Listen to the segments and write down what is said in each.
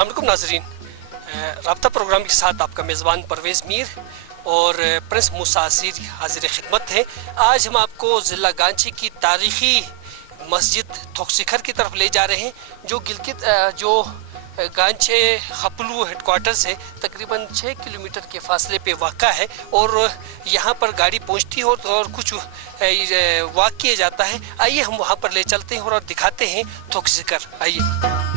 अस्सलाम वालेकुम नाज़रीन, राब्ता प्रोग्राम के साथ आपका मेज़बान परवेज़ मीर और प्रिंस मूसा असीर हाजिर खिदमत है। आज हम आपको ज़िला गांची की तारीख़ी मस्जिद थोकसिखर की तरफ ले जा रहे हैं, जो गिलगित जो गांचे खपलू हेडक्वार्टर से तकरीबन 6 किलोमीटर के फासले पे वाक़ा है और यहाँ पर गाड़ी पहुँचती हो और कुछ वाक़ किया जाता है। आइए हम वहाँ पर ले चलते हैं और दिखाते हैं थोकसिखर। आइए।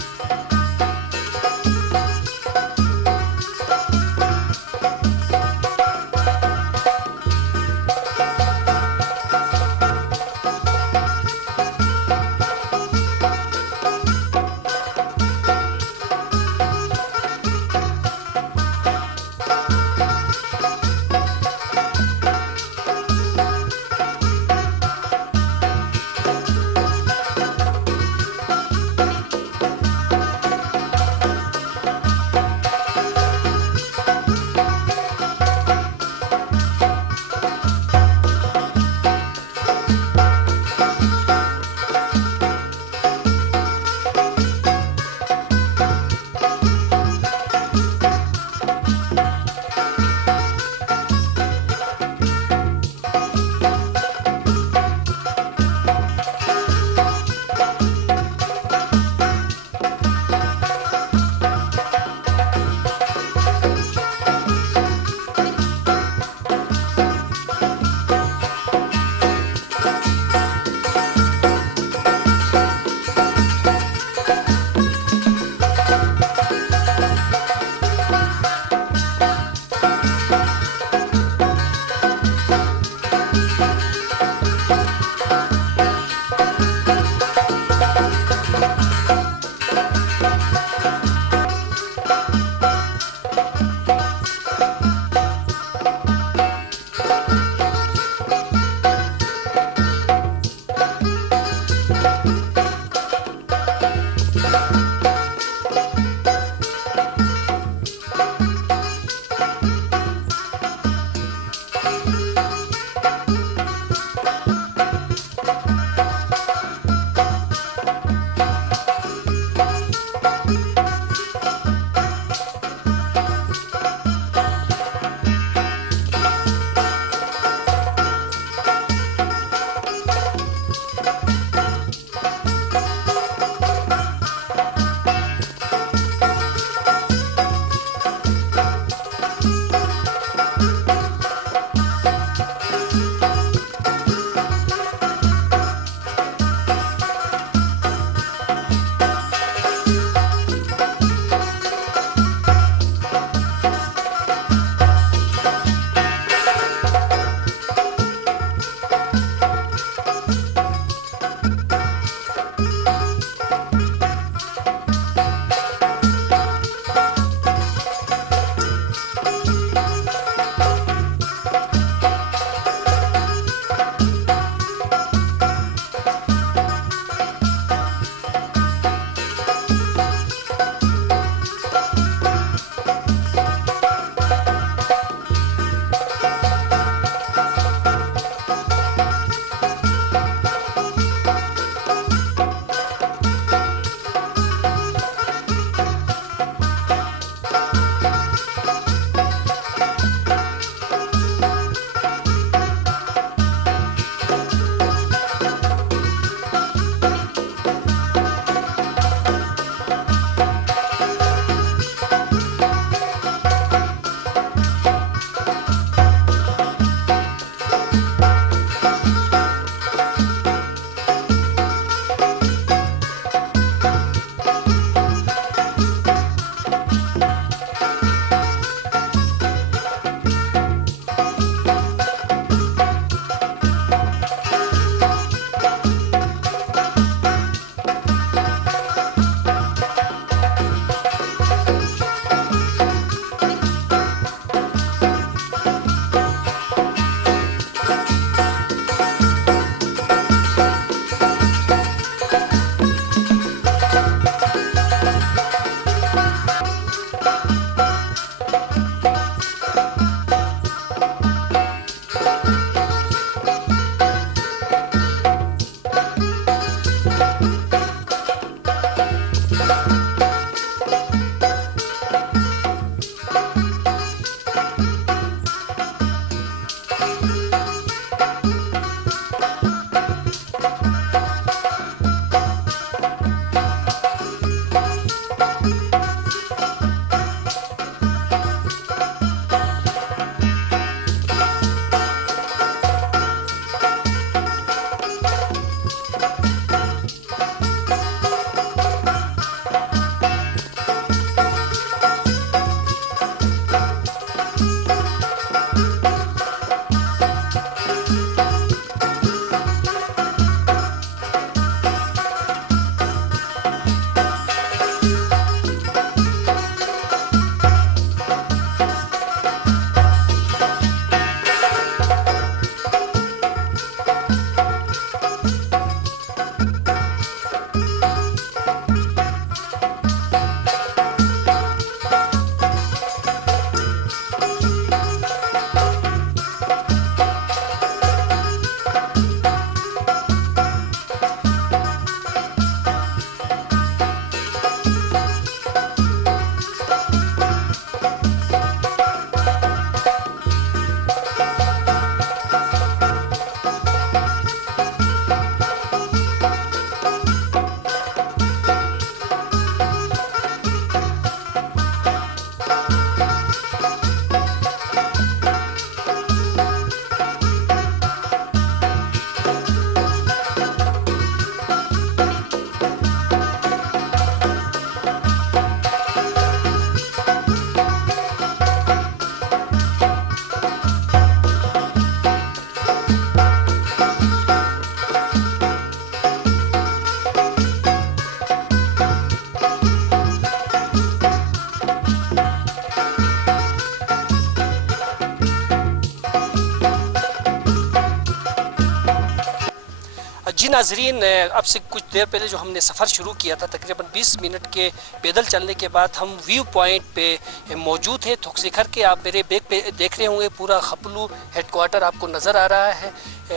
جی ناظرین، اب سے کچھ دیر پہلے جو ہم نے سفر شروع کیا تھا، تقریباً 20 منٹ کے پیدل چلنے کے بعد ہم ویو پوائنٹ پہ موجود ہیں تھوک سکھر کے۔ آپ میرے بیک پہ دیکھ رہے ہوں گے، پورا خپلو ہیڈ کوارٹر آپ کو نظر آ رہا ہے،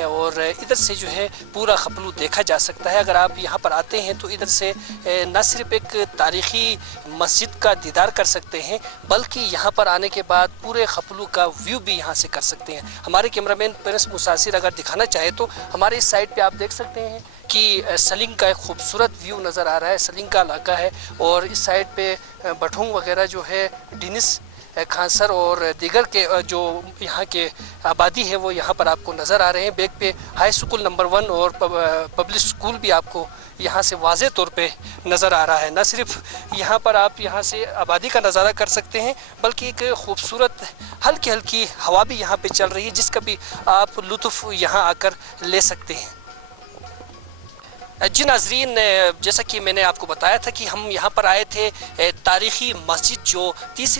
اور ادھر سے جو ہے پورا خپلو دیکھا جا سکتا ہے۔ اگر آپ یہاں پر آتے ہیں تو ادھر سے نہ صرف ایک تاریخی مسجد کا دیدار کر سکتے ہیں، بلکہ یہاں پر آنے کے بعد پورے خپلو کا ویو بھی یہاں سے کر سکتے ہیں۔ ہمارے کیمرامین پرنس مساصر اگر دکھانا چاہے تو ہمارے اس سائڈ پہ آپ دیکھ سکتے ہیں کہ سلنگ کا ایک خوبصورت ویو نظر آ رہا ہے، سلنگ کا علاقہ ہے، اور اس سائڈ پہ بٹھونگ وغیرہ جو ہے، ڈینس کھانسر اور دیگر کے جو یہاں کے آبادی ہے وہ یہاں پر آپ کو نظر آ رہے ہیں۔ بیک پہ ہائی اسکول نمبر 1 اور پبلک اسکول بھی آپ کو یہاں سے واضح طور پہ نظر آ رہا ہے۔ نہ صرف یہاں پر آپ یہاں سے آبادی کا نظارہ کر سکتے ہیں، بلکہ ایک خوبصورت ہلکی ہلکی ہوا بھی یہاں پہ چل رہی ہے، جس کا بھی آپ لطف یہاں آ کر لے سکتے ہیں۔ جی ناظرین، جیسا کہ میں نے آپ کو بتایا تھا کہ ہم یہاں پر آئے تھے تاریخی مسجد جو 3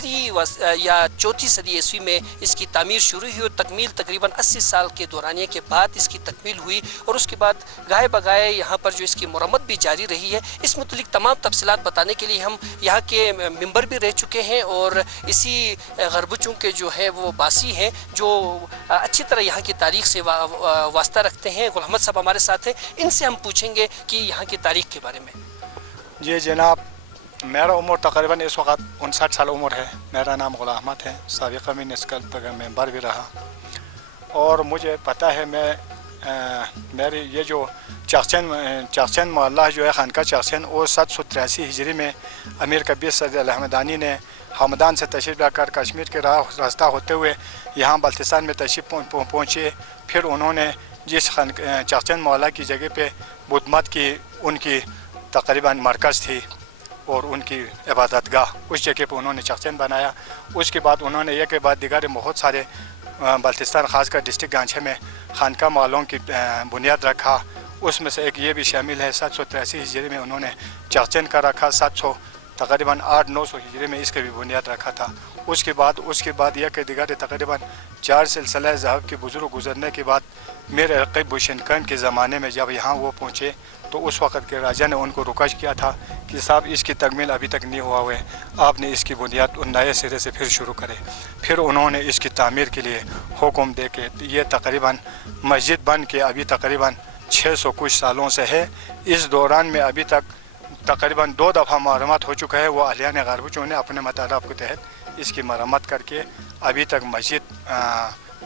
یا 4 صدی عیسوی میں اس کی تعمیر شروع ہوئی اور تکمیل تقریباً 80 سال کے دورانیے کے بعد اس کی تکمیل ہوئی، اور اس کے بعد گائے بگائے یہاں پر جو اس کی مرمت بھی جاری رہی ہے۔ اس متعلق تمام تفصیلات بتانے کے لیے ہم یہاں کے ممبر بھی رہ چکے ہیں، اور اسی غربچوں کے جو ہے وہ باسی ہیں جو اچھی طرح یہاں کی تاریخ سے واسطہ رکھتے ہیں۔ غلام احمد صاحب ہمارے ساتھ ہیں، ان سے ہم پوچھیں گے کہ یہاں کی تاریخ کے بارے میں۔ جی جناب، میرا عمر تقریباً اس وقت 59 سال عمر ہے۔ میرا نام غلام احمد ہے، سابقہ میں نسکل تک ممبر بھی رہا، اور مجھے پتہ ہے میری یہ جو چاخچند محلہ جو ہے خانقاہ چاخچند، وہ 783 ہجری میں امیر کبیر صدر الحمدانی نے ہمدان سے تشریف لا کر کشمیر کے راستہ ہوتے ہوئے یہاں بلتستان میں تشریف پہنچے۔ پھر انہوں نے جس چاخچند محلہ کی جگہ پہ بدھ مت کی ان کی تقریباً مرکز تھی اور ان کی عبادت گاہ، اس جگہ پہ انہوں نے چاخچند بنایا۔ اس کے بعد انہوں نے ایک کے بعد دیگر بہت سارے بلتستان خاص کر ڈسٹرکٹ گانچھے میں خانقاہ محلوں کی بنیاد رکھا۔ اس میں سے ایک یہ بھی شامل ہے، 783 ہجری میں انہوں نے چاخچند کا رکھا، 700 تقریباً 800-900 ہجری میں اس کے بھی بنیاد رکھا تھا۔ اس کے بعد یہ کہ دیگر تقریباً 4 سلسلہ ذہب کے بزرگ گزرنے کے بعد میر عرقیب بوشنکن کے زمانے میں جب یہاں وہ پہنچے تو اس وقت کے راجہ نے ان کو رکش کیا تھا کہ صاحب اس کی تکمیل ابھی تک نہیں ہوا ہوئے، آپ نے اس کی بنیاد نئے سرے سے پھر شروع کرے۔ پھر انہوں نے اس کی تعمیر کے لیے حکم دے کے یہ تقریباً مسجد بن کے ابھی تقریباً 600 کچھ سالوں سے ہے۔ اس دوران میں ابھی تک تقریباً 2 دفعہ مرمت ہو چکا ہے۔ وہ اہلیان غربچوں نے اپنے مطالبات کے تحت اس کی مرمت کر کے ابھی تک مسجد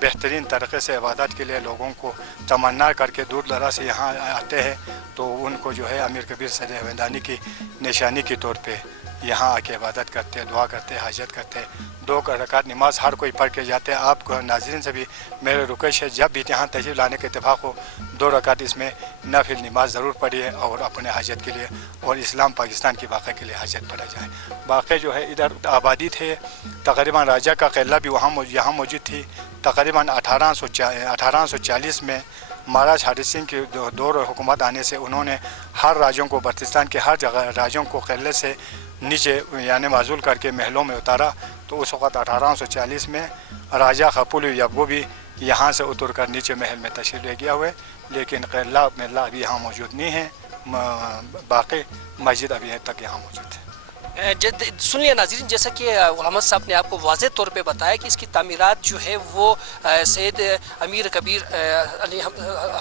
بہترین طریقے سے عبادت کے لیے لوگوں کو تمنا کر کے دور دراز سے یہاں آتے ہیں تو ان کو جو ہے امیر کبیر صدر الحمدانی کی نشانی کے طور پہ یہاں آ کے عبادت کرتے، دعا کرتے، حاجت کرتے۔ 2 رکعت نماز ہر کوئی پڑھ کے جاتے ہیں۔ آپ کو ناظرین سے بھی میرے رکش ہے، جب بھی یہاں تشریف لانے کا اتفاق ہو 2 رکعت اس میں نفل نماز ضرور پڑھیے اور اپنے حاجت کے لیے اور اسلام پاکستان کی باقی کے لیے حاجت پڑھا جائے۔ باقی جو ہے ادھر آبادی تھے، تقریباً راجہ کا قلعہ بھی یہاں موجود تھی۔ تقریباً 1840 میں مہاراج ہری سنگھ کے دور حکومت آنے سے انہوں نے ہر راجوں کو، بلتستان کے ہر جگہ راجوں کو قلعے سے نیچے یعنی معزول کر کے محلوں میں اتارا۔ تو اس وقت 1840 میں راجہ خپلو یبگو بھی یہاں سے اتر کر نیچے محل میں تشریف لے گیا ہوئے، لیکن قلعہ محلہ ابھی یہاں موجود نہیں ہے، باقی مسجد ابھی تک یہاں موجود ہے۔ سن لیا ناظرین، جیسا کہ غلام احمد صاحب نے آپ کو واضح طور پہ بتایا کہ اس کی تعمیرات جو ہے وہ سید امیر کبیر علی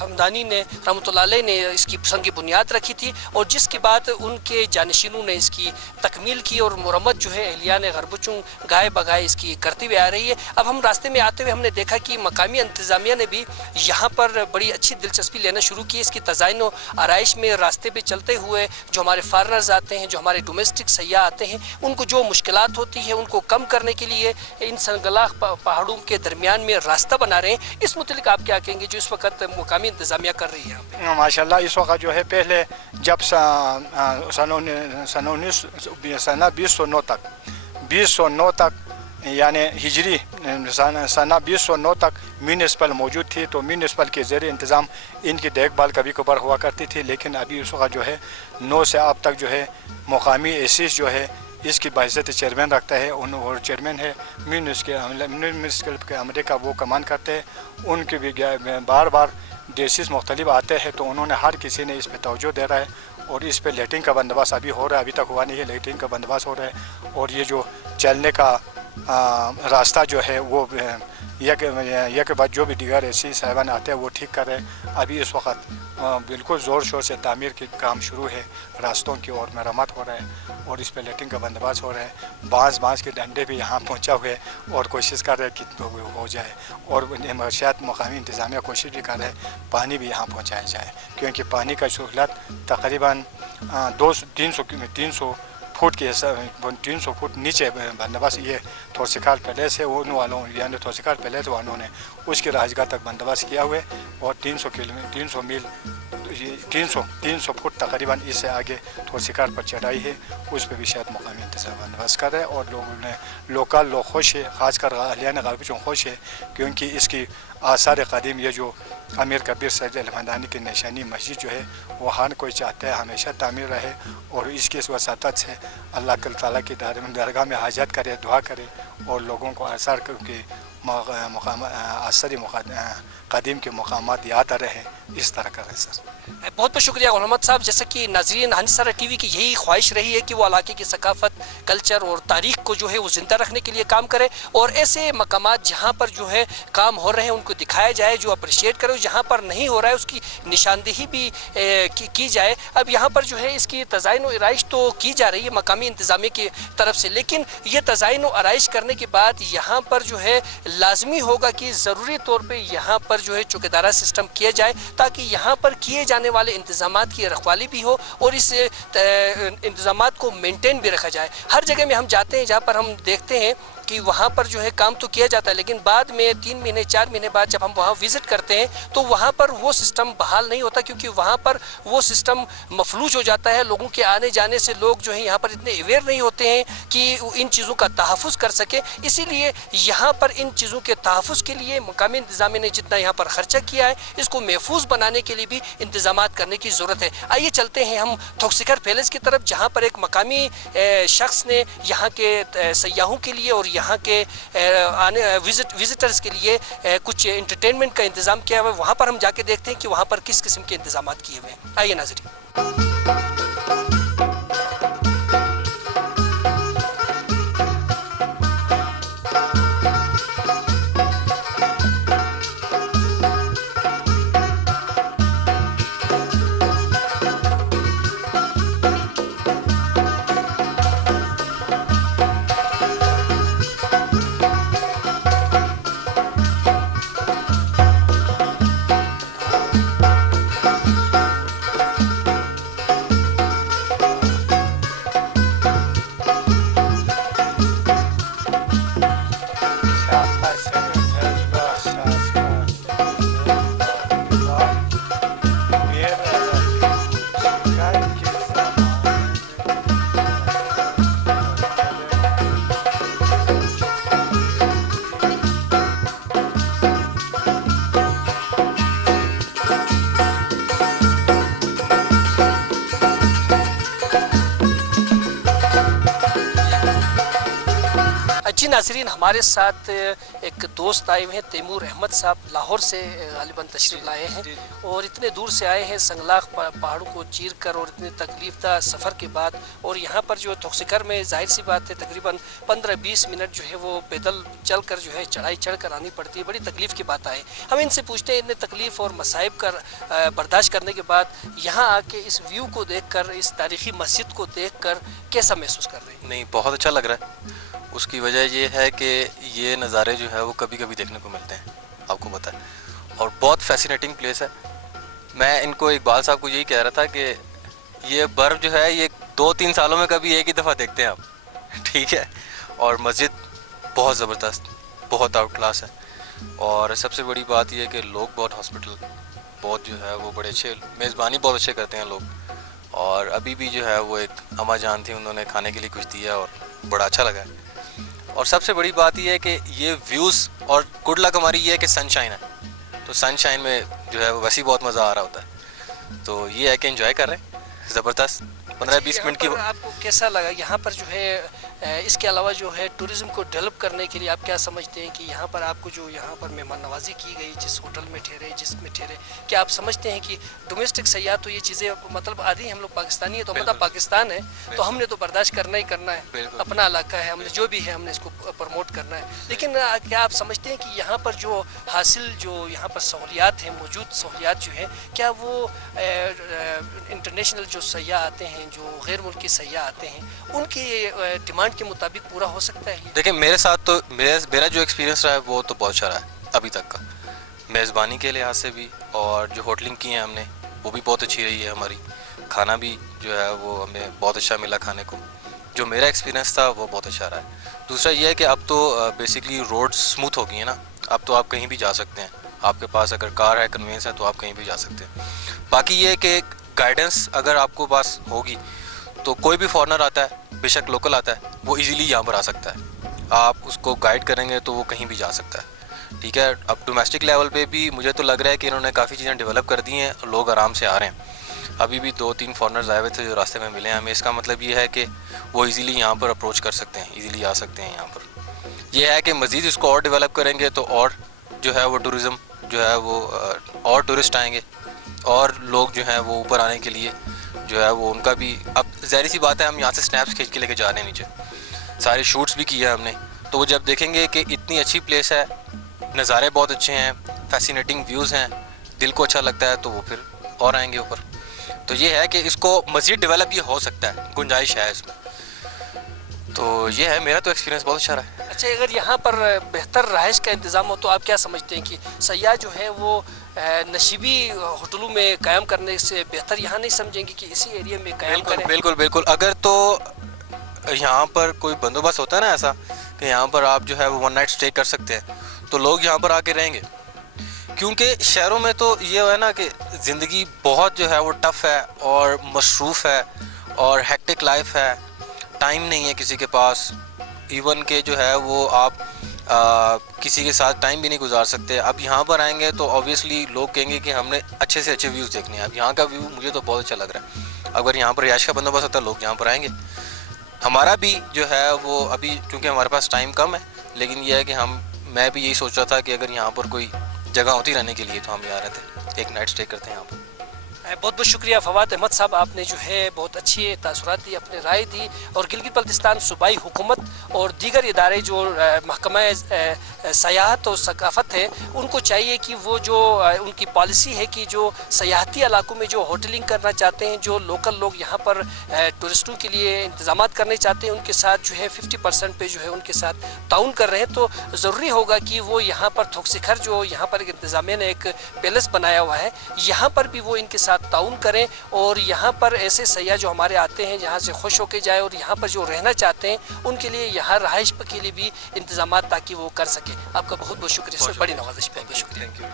ہمدانی نے رحمۃ اللہ علیہ نے اس کی سنگ بنیاد رکھی تھی، اور جس کے بعد ان کے جانشینوں نے اس کی تکمیل کی اور مرمت جو ہے اہلیان غربچوں گائے بگائے اس کی کرتی ہوئی آ رہی ہے۔ اب ہم راستے میں آتے ہوئے ہم نے دیکھا کہ مقامی انتظامیہ نے بھی یہاں پر بڑی اچھی دلچسپی لینا شروع کی اس کی تزائین و آرائش میں۔ راستے پہ چلتے ہوئے جو ہمارے فارنرز آتے ہیں، جو ہمارے ڈومیسٹک سیاح آتے ہیں، ان کو جو مشکلات ہوتی ہیں ان کو کم کرنے کے لیے ان سنگلاخ پہاڑوں کے درمیان میں راستہ بنا رہے ہیں۔ اس متعلق آپ کیا کہیں گے جو اس وقت مقامی انتظامیہ کر رہی ہے؟ ماشاءاللہ اس وقت جو ہے پہلے جب سنہ 2009 تک یعنی ہجری سنہ 2009 تک میونسپل موجود تھی، تو میونسپل کے زیر انتظام ان کی دیکھ بھال کبھی کبھار ہوا کرتی تھی، لیکن ابھی اس وقت جو ہے 9 سے اب تک جو ہے مقامی ایسیس جو ہے اس کی باعزت چیئرمین رکھتا ہے اور چیئرمین ہے میونسپل کے عملے کا، وہ کمان کرتے ہیں. ان کے بھی بار بار ڈیسز مختلف آتے ہیں تو انہوں نے ہر کسی نے اس پہ توجہ دے رہا ہے. اور اس پہ لیٹرنگ کا بندوبست ابھی ہو رہا ہے، ابھی تک ہوا نہیں ہے، لیٹرنگ کا بندوبست ہو رہا ہے. اور یہ جو چلنے کا راستہ جو ہے وہ یک بعد جو بھی دیگر ایسی صاحبان آتے ہیں وہ ٹھیک کر رہے ہیں. ابھی اس وقت بالکل زور شور سے تعمیر کے کام شروع ہے راستوں کی، اور مرمت ہو رہا ہے اور اس پہ لیٹنگ کا بندوبست ہو رہا ہے. بانس کے ڈنڈے بھی یہاں پہنچا ہوئے اور کوشش کر رہے ہیں کہ ہو جائے. اور شاید مقامی انتظامیہ کوشش بھی کر رہے ہیں پانی بھی یہاں پہنچایا جائے، کیونکہ پانی کا سہولت تقریباً 300 فٹ کے 300 فٹ نیچے بندوبست یہ تھورسیکار پیلیس ہے ان والوں، یعنی تھورسیکار پیلیس والوں نے اس کی رہائشگاہ تک بندوبست کیا ہوئے. اور 300 فٹ تقریباً اس سے آگے تھورسیکار پر چڑھائی ہے، اس پہ بھی شاید مقامی انتظام بندوبست کر رہے ہیں. اور لوگ خوش ہے، خاص کر اہلیان غالب خوش ہے، کیونکہ اس کی آثار قدیم یہ جو امیر کبیر سید الحمدانی کی نشانی مسجد جو ہے وہ ہر کوئی چاہتا ہے ہمیشہ تعمیر رہے. اور اس کی وساطت سے اللہ تعالیٰ کی درگاہ میں حاجت کرے، دعا کرے اور لوگوں کو آثار کے اثر قدیم کے مقامات یاد رہے، اس طرح کا ہے. سر بہت بہت شکریہ غلام محمد صاحب. جیسا کہ ناظرین، ہنس سرا ٹی وی کی یہی خواہش رہی ہے کہ وہ علاقے کی ثقافت، کلچر اور تاریخ کو جو ہے وہ زندہ رکھنے کے لیے کام کرے، اور ایسے مقامات جہاں پر جو ہے کام ہو رہے ہیں ان کو دکھایا جائے، جو اپریشیٹ کرے، جہاں پر نہیں ہو رہا ہے اس کی نشاندہی بھی کی جائے. اب یہاں پر جو ہے اس کی تزائین و آرائش تو کی جا رہی ہے مقامی انتظامیہ کی طرف سے، لیکن یہ تزائین و آرائش کرنے کے بعد یہاں پر جو ہے لازمی ہوگا کہ ضروری طور پہ یہاں پر جو ہے چوکیدارہ سسٹم کیا جائے، تاکہ یہاں پر کیے جانے والے انتظامات کی رکھوالی بھی ہو اور اس انتظامات کو مینٹین بھی رکھا جائے. ہر جگہ میں ہم جاتے ہیں جہاں پر ہم دیکھتے ہیں کہ وہاں پر جو ہے کام تو کیا جاتا ہے، لیکن بعد میں 3 مہینے 4 مہینے بعد جب ہم وہاں وزٹ کرتے ہیں تو وہاں پر وہ سسٹم بحال نہیں ہوتا، کیونکہ وہاں پر وہ سسٹم مفلوج ہو جاتا ہے. لوگوں کے آنے جانے سے لوگ جو ہیں یہاں پر اتنے اویئر نہیں ہوتے ہیں کہ ان چیزوں کا تحفظ کر سکے. اسی لیے یہاں پر ان چیزوں کے تحفظ کے لیے مقامی انتظامیہ نے جتنا یہاں پر خرچہ کیا ہے اس کو محفوظ بنانے کے لیے بھی انتظامات کرنے کی ضرورت ہے. آئیے چلتے ہیں ہم تھوکسیکر پیلیس کی طرف، جہاں پر ایک مقامی شخص نے یہاں کے سیاحوں کے لیے اور یہاں کے وزٹرز کے لیے کچھ انٹرٹینمنٹ کا انتظام کیا ہوا ہے. وہاں پر ہم جا کے دیکھتے ہیں کہ وہاں پر کس قسم کے انتظامات کیے ہوئے ہیں. آئیے ناظرین. جی ناظرین، ہمارے ساتھ ایک دوست آئے ہوئے ہیں، تیمور احمد صاحب، لاہور سے غالباً تشریف لائے ہیں اور اتنے دور سے آئے ہیں سنگلاخ پہاڑوں کو چیر کر اور اتنے تکلیف دہ سفر کے بعد. اور یہاں پر جو تھوکسیکر میں ظاہر سی بات ہے تقریباً 15-20 منٹ جو ہے وہ پیدل چل کر جو ہے چڑھائی چڑھ کر آنی پڑتی ہے. بڑی تکلیف کی بات آئے. ہم ان سے پوچھتے ہیں اتنے تکلیف اور مصائب کر برداشت کرنے کے بعد یہاں آ کے اس ویو کو دیکھ کر، اس تاریخی مسجد کو دیکھ کر کیسا محسوس کر رہے ہیں؟ نہیں، بہت اچھا لگ رہا ہے. اس کی وجہ یہ ہے کہ یہ نظارے جو ہے وہ کبھی کبھی دیکھنے کو ملتے ہیں، آپ کو پتہ ہے، اور بہت فیسینیٹنگ پلیس ہے. میں ان کو اقبال صاحب کو یہی کہہ رہا تھا کہ یہ برف جو ہے یہ 2-3 سالوں میں کبھی ایک ہی دفعہ دیکھتے ہیں آپ، ٹھیک ہے. اور مسجد بہت زبردست، بہت آؤٹ کلاس ہے. اور سب سے بڑی بات یہ ہے کہ لوگ بہت ہاسپٹل، بہت جو ہے وہ بڑے اچھے، میزبانی بہت اچھے کرتے ہیں لوگ. اور ابھی بھی جو ہے وہ ایک اماں جان تھی، انہوں نے کھانے کے لیے کچھ دیا اور بڑا اچھا لگا ہے. اور سب سے بڑی بات یہ ہے کہ یہ ویوز، اور گڈ لک ہماری یہ ہے کہ سن شائن ہے، تو سن شائن میں جو ہے وہ ویسے ہی بہت مزہ آ رہا ہوتا ہے. تو یہ ہے کہ انجوائے کر رہے ہیں، زبردست. 15-20 منٹ کی. آپ کو کیسا لگا یہاں پر جو ہے اس کے علاوہ جو ہے ٹورزم کو ڈیولپ کرنے کے لیے آپ کیا سمجھتے ہیں کہ یہاں پر آپ کو جو یہاں پر مہمان نوازی کی گئی جس ہوٹل میں ٹھہرے جس میں ٹھہرے, کیا آپ سمجھتے ہیں کہ ڈومیسٹک سیاح تو یہ چیزیں مطلب آدھی ہیں, ہم لوگ پاکستانی ہیں تو مطلب پاکستان ہے تو ہم نے تو برداشت کرنا ہی کرنا ہے, اپنا علاقہ ہے, ہم نے جو بھی ہے ہم نے اس کو پروموٹ کرنا ہے, لیکن کیا آپ سمجھتے ہیں کہ یہاں پر جو حاصل جو یہاں پر سہولیات ہیں, موجود سہولیات جو ہیں, کیا وہ انٹرنیشنل جو سیاح آتے ہیں, جو غیر ملکی سیاح آتے ہیں, ان کی ڈیمانڈ کے مطابق پورا ہو سکتا ہے؟ دیکھیں میرے ساتھ تو میرا جو ایکسپیرینس رہا ہے وہ تو بہت اچھا رہا ہے ابھی تک کا, میزبانی کے لحاظ سے بھی, اور جو ہوٹلنگ کی ہیں ہم نے وہ بھی بہت اچھی رہی ہے ہماری, کھانا بھی جو ہے وہ ہمیں بہت اچھا ملا کھانے کو, جو میرا ایکسپیرینس تھا وہ بہت اچھا رہا ہے. دوسرا یہ ہے کہ اب تو بیسکلی روڈ اسموتھ ہو گئی ہیں نا, اب تو آپ کہیں بھی جا سکتے ہیں, آپ کے پاس اگر کار ہے, کنوینس ہے, تو آپ کہیں بھی جا سکتے ہیں. باقی یہ ہے کہ گائیڈنس اگر آپ کو پاس ہوگی تو کوئی بھی فارنر آتا ہے, بے شک لوکل آتا ہے, وہ ایزیلی یہاں پر آ سکتا ہے, آپ اس کو گائیڈ کریں گے تو وہ کہیں بھی جا سکتا ہے. ٹھیک ہے, اب ڈومیسٹک لیول پہ بھی مجھے تو لگ رہا ہے کہ انہوں نے کافی چیزیں ڈیولپ کر دی ہیں, لوگ آرام سے آ رہے ہیں. ابھی بھی 2-3 فارنرز آئے ہوئے تھے جو راستے میں ملے ہیں ہمیں, اس کا مطلب یہ ہے کہ وہ ایزیلی یہاں پر اپروچ کر سکتے ہیں, ایزیلی آ سکتے ہیں یہاں پر. یہ ہے کہ مزید اس کو اور ڈیولپ کریں گے تو اور جو ہے وہ ٹورزم جو ہے وہ اور ٹورسٹ آئیں گے, اور لوگ جو ہیں وہ اوپر آنے کے لیے جو ہے وہ ان کا بھی, اب ظاہری سی بات ہے ہم یہاں سے سنیپس کھینچ کے لے کے جا رہے ہیں نیچے, سارے شوٹس بھی کیے ہم نے, تو وہ جب دیکھیں گے کہ اتنی اچھی پلیس ہے, نظارے بہت اچھے ہیں, فیسینیٹنگ ویوز ہیں, دل کو اچھا لگتا ہے, تو وہ پھر اور آئیں گے اوپر. تو یہ ہے کہ اس کو مزید ڈیولپ یہ ہو سکتا ہے, گنجائش ہے اس میں. تو یہ ہے, میرا تو ایکسپیرینس بہت اچھا رہا ہے. اچھا, اگر یہاں پر بہتر رہائش کا انتظام ہو تو آپ کیا سمجھتے ہیں کہ سیاح جو ہے وہ نشیبی ہوٹلوں میں قیام کرنے سے بہتر یہاں نہیں سمجھیں گے کہ اسی ایریا میں قیام کریں؟ بالکل. اگر تو یہاں پر کوئی بندوبست ہوتا ہے نا ایسا کہ یہاں پر آپ جو ہے وہ 1 نائٹ اسٹے کر سکتے ہیں, تو لوگ یہاں پر آ کے رہیں گے. کیونکہ شہروں میں تو یہ ہے نا کہ زندگی بہت جو ہے وہ ٹف ہے اور مصروف ہے اور ہیکٹک لائف ہے, ٹائم نہیں ہے کسی کے پاس, ایون کہ جو ہے وہ آپ کسی کے ساتھ ٹائم بھی نہیں گزار سکتے. اب یہاں پر آئیں گے تو آبویسلی لوگ کہیں گے کہ ہم نے اچھے سے اچھے ویوز دیکھنے ہیں. اب یہاں کا ویو مجھے تو بہت اچھا لگ رہا ہے, اگر یہاں پر رہائش کا بندوبست ہوتا ہے لوگ یہاں پر آئیں گے. ہمارا بھی جو ہے وہ ابھی چونکہ ہمارے پاس ٹائم کم ہے, لیکن یہ ہے کہ میں بھی یہی سوچ رہا تھا کہ اگر یہاں پر کوئی جگہ ہوتی رہنے کے لیے تو ہم یہاں رہتے, 1 نائٹ اسٹے کرتے ہیں یہاں پر. بہت بہت شکریہ فواد احمد صاحب, آپ نے جو ہے بہت اچھی تاثرات دی, اپنے رائے دی, اور گلگت بلتستان صوبائی حکومت اور دیگر ادارے جو محکمہ سیاحت اور ثقافت ہے ان کو چاہیے کہ وہ جو ان کی پالیسی ہے کہ جو سیاحتی علاقوں میں جو ہوٹلنگ کرنا چاہتے ہیں, جو لوکل لوگ یہاں پر ٹورسٹوں کے لیے انتظامات کرنے چاہتے ہیں, ان کے ساتھ جو ہے 50% پہ جو ہے ان کے ساتھ تعاون کر رہے ہیں. تو ضروری ہوگا کہ وہ یہاں پر تھوک سکھر جو یہاں پر ایک انتظامیہ نے ایک پیلس بنایا ہوا ہے, یہاں پر بھی وہ ان کے ساتھ تعاون کریں, اور یہاں پر ایسے سیاح جو ہمارے آتے ہیں یہاں سے خوش ہو کے جائے, اور یہاں پر جو رہنا چاہتے ہیں ان کے لیے یہاں رہائش کے لیے بھی انتظامات تاکہ وہ کر سکیں. آپ کا بہت بہت شکریہ سر, بڑی نوازش, بہت بہت شکریہ.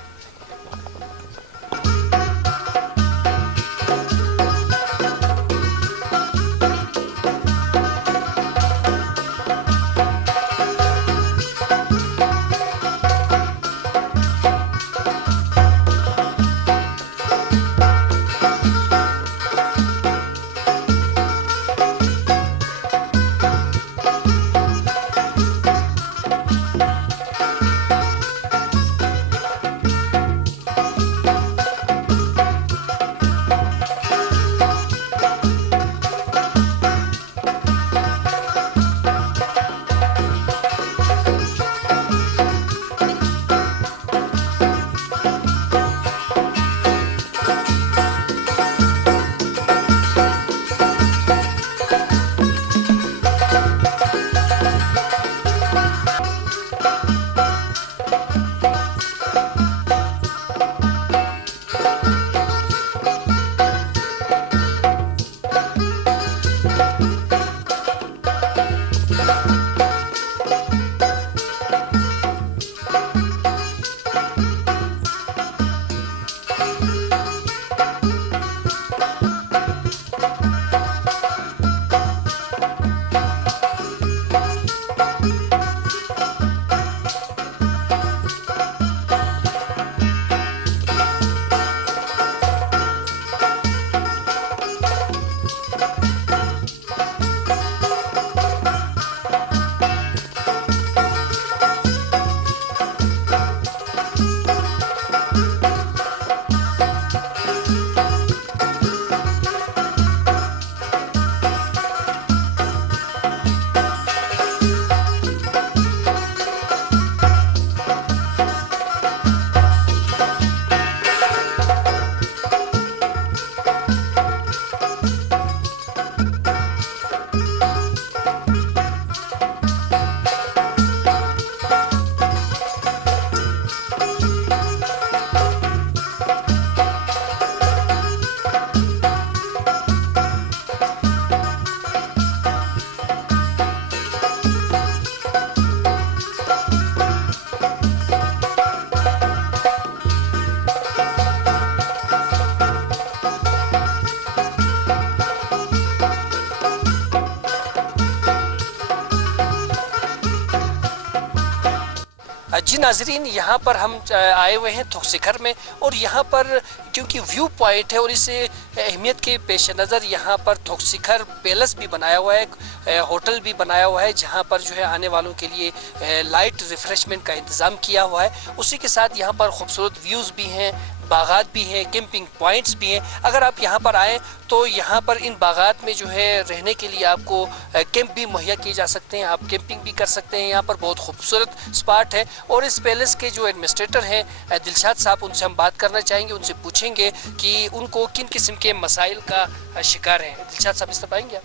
जी नाजरीन, यहाँ पर हम आए हुए हैं थोकसिखर में, और यहाँ पर क्योंकि व्यू पॉइंट है और इस अहमियत के पेश नज़र यहाँ पर थोकसिखर पैलेस भी बनाया हुआ है, होटल भी बनाया हुआ है, जहाँ पर जो है आने वालों के लिए लाइट रिफ्रेशमेंट का इंतज़ाम किया हुआ है। उसी के साथ यहाँ पर खूबसूरत व्यूज़ भी हैं, बागात भी हैं, कैंपिंग पॉइंट्स भी हैं। अगर आप यहाँ पर आएँ तो यहाँ पर इन बागात में जो है रहने के लिए आपको कैंप भी मुहैया किए जा सकते हैं, आप कैंपिंग भी कर सकते हैं। यहाँ पर बहुत खूबसूरत स्पॉट है। और इस पैलेस के जो एडमिनिस्ट्रेटर हैं दिलशाद साहब, उनसे हम बात करना चाहेंगे, उनसे पूछेंगे कि उनको किन किस्म के मसाइल का शिकार हैं। दिलशाद साहब इस तरफ आएंगे आप?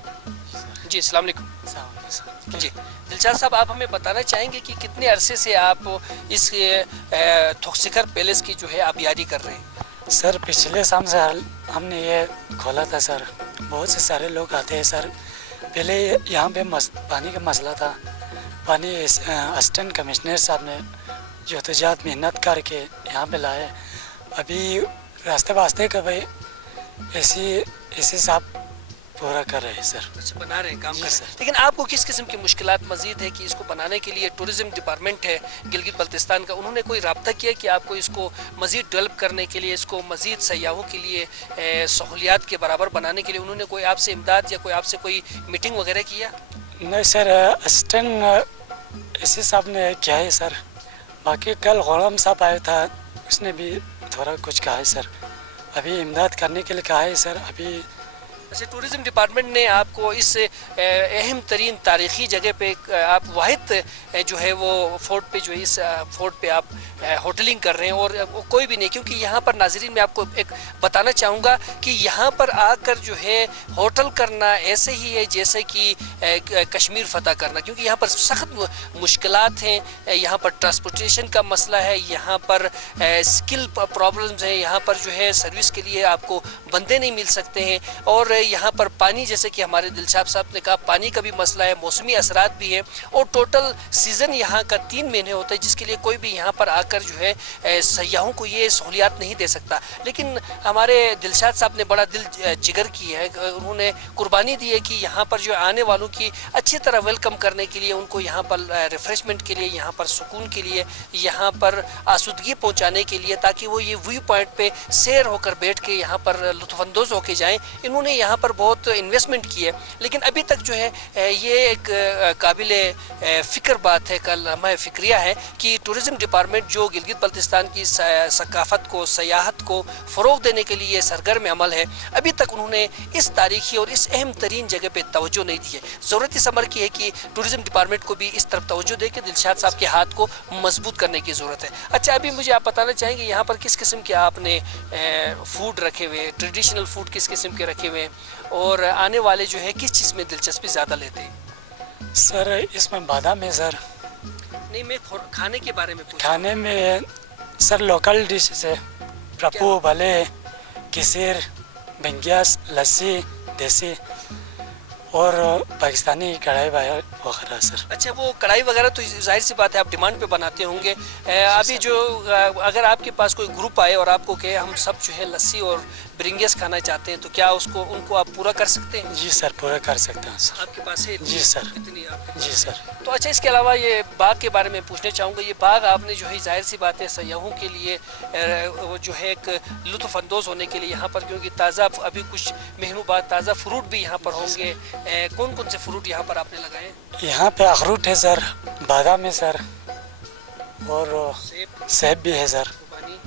जी अस्सलाम वालेकुम। जी दिलशाद साहब, आप हमें बताना चाहेंगे कि कितने अरसे से आप इस थोकसिखर पैलेस की जो है आबियारी कर रहे हैं? सर पिछले साल हमने ये खोला था सर। बहुत से सारे लोग आते हैं सर। पहले यहाँ पे पानी का मसला था। पानी असिस्टेंट कमिश्नर साहब ने जद्दोजहद मेहनत करके यहाँ पे लाए। अभी रास्ते वास्ते का भाई ऐसे साहब पूरा कर रहे हैं सर। अच्छा, बना रहे हैं, काम कर रहे हैं। लेकिन आपको किस किस्म की मुश्किलात मजीद है कि इसको बनाने के लिए टूरिज़्म डिपार्टमेंट है गिलगित बल्तिस्तान का, उन्होंने कोई रब्ता किया कि आपको इसको मज़ीद डेवलप करने के लिए, इसको मज़ीद सयाहों के लिए सहूलियात के बराबर बनाने के लिए उन्होंने कोई आपसे इमदाद या कोई आपसे कोई मीटिंग वगैरह किया? नहीं सर, असिस्टेंट इसी साहब ने किया है सर। बाकी कल गौरम साहब आया था, उसने भी थोड़ा कुछ कहा है सर। अभी इमदाद करने के लिए कहा है सर। अभी अच्छा, टूरिज़्म डिपार्टमेंट ने आपको इस अहम तरीन तारीख़ी जगह पे आप वाहिद जो है वो फोर्ट पे जो इस फोर्ट पे आप होटलिंग कर रहे हैं, और कोई भी नहीं, क्योंकि यहाँ पर नाज़रीन मैं आपको एक बताना चाहूँगा कि यहाँ पर आकर जो है होटल करना ऐसे ही है जैसे कि कश्मीर फ़तह करना, क्योंकि यहाँ पर सख्त मुश्किलात हैं। यहाँ पर ट्रांसपोर्टेशन का मसला है, यहाँ पर स्किल प्रॉब्लम्स हैं, यहाँ पर जो है सर्विस के लिए आपको बंदे नहीं मिल सकते हैं, और यहाँ पर पानी, जैसे कि हमारे दिलशाद साहब ने कहा, पानी का भी मसला है, मौसमी असरात भी है, और टोटल सीज़न यहाँ का 3 महीने होता है, जिसके लिए कोई भी यहाँ पर आकर जो है सयाहों को ये सहूलियात नहीं दे सकता। लेकिन हमारे दिलशाद साहब ने बड़ा दिल जिगर की है, उन्होंने कुर्बानी दी है कि यहाँ पर जो आने वालों की अच्छी तरह वेलकम करने के लिए, उनको यहाँ पर रिफ़्रेशमेंट के लिए, यहाँ पर सुकून के लिए, यहाँ पर आसूदगी पहुँचाने के लिए, ताकि वो ये व्यू पॉइंट पे सैर होकर बैठ के यहाँ पर लुत्फ़अंदोज़ होके जाएँ, इन्होंने यहाँ पर बहुत इन्वेस्टमेंट की है। लेकिन अभी तक जो है ये एक काबिल फ़िक्र बात है, कलमा फ़िक्रिया है कि टूरिज़्म डिपार्टमेंट जो गिलगित बल्तिस्तान की सकाफ़त को, सयाहत को फ़रोग़ देने के लिए सरगर्म अमल है, अभी तक उन्होंने इस तारीख़ी और इस अहम तरीन जगह पर तवज्जो नहीं दी है। ज़रूरत इस अमर की है कि टूरिज़्म डिपार्टमेंट को भी इस तरफ तवज्जो दे के दिलशाद साहब के हाथ को मजबूत करने की ज़रूरत है। अच्छा, अभी मुझे आप बताना चाहेंगे यहाँ पर किस किस्म के आपने फ़ूड रखे हुए, ट्रेडिशनल फ़ूड किस किस्म के रखे हुए, और आने वाले जो है किस चीज़ में दिलचस्पी ज़्यादा लेते हैं? सर इसमें बादाम है सर। नहीं, मैं खाने के बारे में पूछ। खाने में सर लोकल डिशेस है, प्रपू, भले, किसिर, बंगियास, लस्सी, देसी, और पाकिस्तानी कढ़ाई वगैरह सर। अच्छा, वो कढ़ाई वगैरह तो जाहिर सी बात है आप डिमांड पे बनाते होंगे। अभी जो अगर आपके पास कोई ग्रुप आए और आपको कहे हम सब जो है लस्सी और ब्रिंगेस खाना चाहते हैं, तो क्या उनको आप पूरा कर सकते हैं? जी सर, पूरा कर सकते हैं सर। आपके पास है? जी सर। इतनी आपके पास? जी सर। तो अच्छा, इसके अलावा ये बाग के बारे में पूछना चाहूँगा। ये बाग आपने जो है जाहिर सी बात है सयाहों के लिए जो है एक लुत्फ़अंदोज़ होने के लिए यहाँ पर, क्योंकि ताज़ा अभी कुछ महीनों बाद ताज़ा फ्रूट भी यहाँ पर होंगे, कौन कौन से फ्रूट यहाँ पर आपने लगाए? यहाँ पे अखरूट है सर, बादाम है सर, और सेब भी है सर,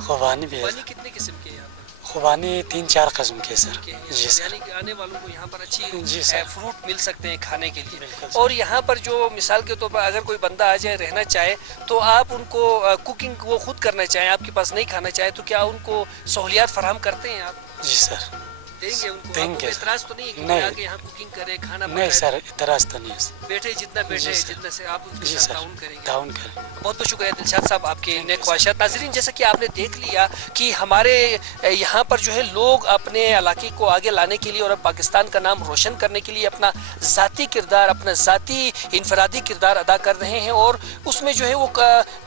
खुबानी भी है। खुबानी कितने किस्म के हैं यहाँ पर? खुबानी 3-4 किस्म के सर। जी सर। यानी कि आने वालों को यहाँ पर अच्छी जी सर फ्रूट मिल सकते हैं खाने के लिए। और यहाँ पर जो मिसाल के तौर पर अगर कोई बंदा आ जाए रहना चाहे, तो आप उनको कुकिंग वो खुद करना चाहें, आपके पास नहीं खाना चाहे, तो क्या उनको सहूलियात फराहम करते हैं आप? जी सर, देंगे उनको? देंगे। इतराज़ तो नहीं है कि नहीं, आके यहाँ कुकिंग करे, खाना नहीं सर, इतराज़ तो नहीं है। बैठे जितना जितना से आप उनके साथ ताउन करेंगे। ताउन करें। बहुत बहुत शुक्रिया दिलशाद साहब, आपके नेक ख्वाहिशात। नाज़रीन, जैसा कि आपने देख लिया कि हमारे यहाँ पर जो है लोग अपने इलाके को आगे लाने के लिए और पाकिस्तान का नाम रोशन करने के लिए अपना ज़ाती किरदार, अपना ज़ाती इनफरादी किरदार अदा कर रहे हैं, और उसमें जो है वो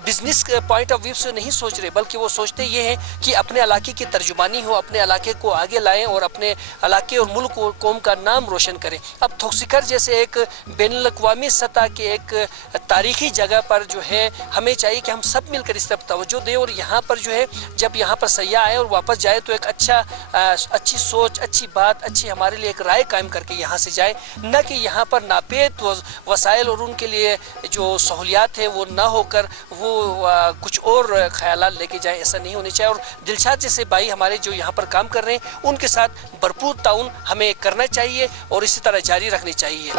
बिज़नेस पॉइंट ऑफ व्यू से नहीं सोच रहे, बल्कि वो सोचते ये हैं कि अपने इलाके की तर्जुमानी हो, अपने इलाके को आगे लाएँ और अपने اپنے علاقے اور ملک اور قوم کا نام روشن کریں. اب تھوکسیکھر جیسے ایک بین الاقوامی سطح کے ایک تاریخی جگہ پر جو ہے ہمیں چاہیے کہ ہم سب مل کر اس طرف توجہ دیں, اور یہاں پر جو ہے جب یہاں پر سیاح آئے اور واپس جائے تو ایک اچھی سوچ, اچھی بات, اچھی ہمارے لیے ایک رائے قائم کر کے یہاں سے جائے, نہ کہ یہاں پر ناپید وسائل اور ان کے لیے جو سہولیات ہے وہ نہ ہو کر وہ کچھ اور خیالات لے کے جائیں. ایسا نہیں ہونا چاہیے. اور دلشاد جیسے بھائی ہمارے جو یہاں پر کام کر رہے ہیں ان کے ساتھ بھرپور تعاون ہمیں کرنا چاہیے اور اسی طرح جاری رکھنی چاہیے.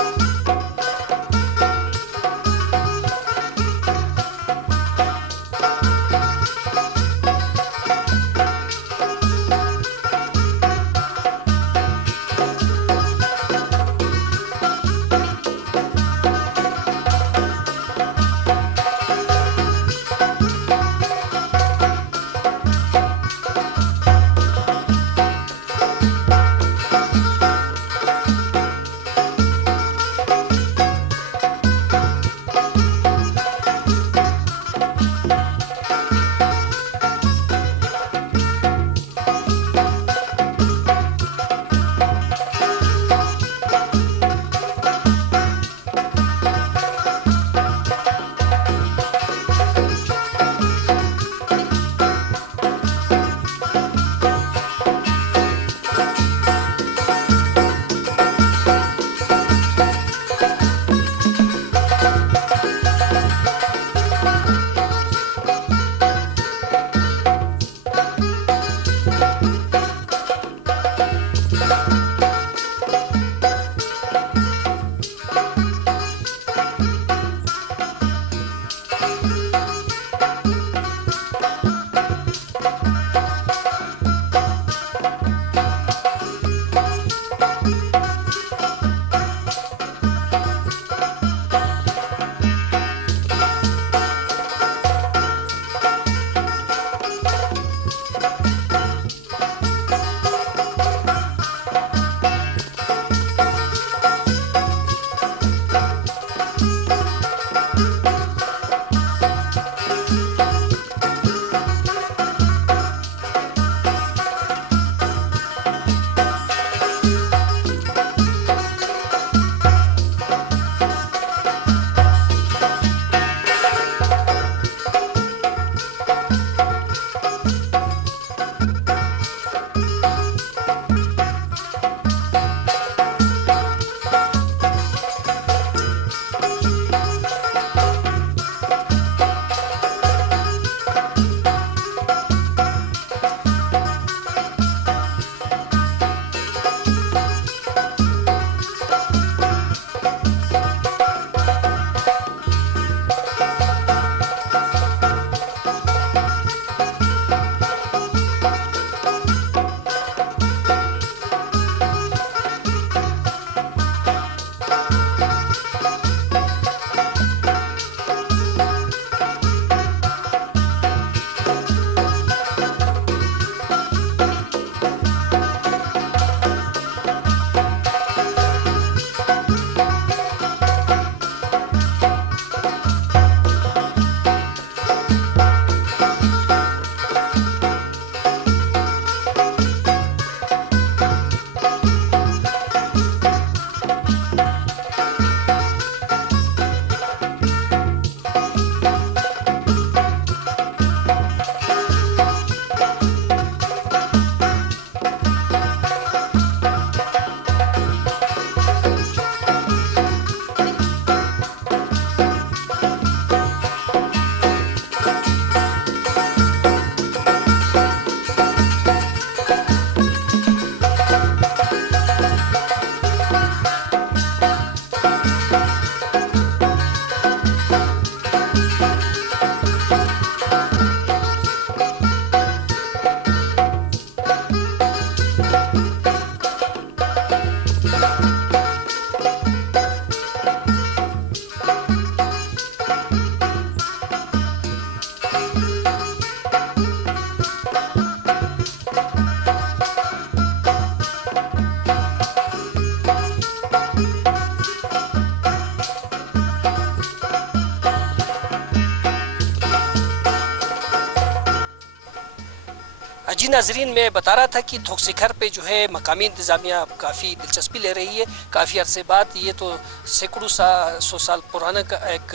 ناظرین میں بتا رہا تھا کہ تھوکسیکھر پہ جو ہے مقامی انتظامیہ کافی دلچسپی لے رہی ہے. کافی عرصے بعد, یہ تو سینکڑوں سو سال پرانا کا ایک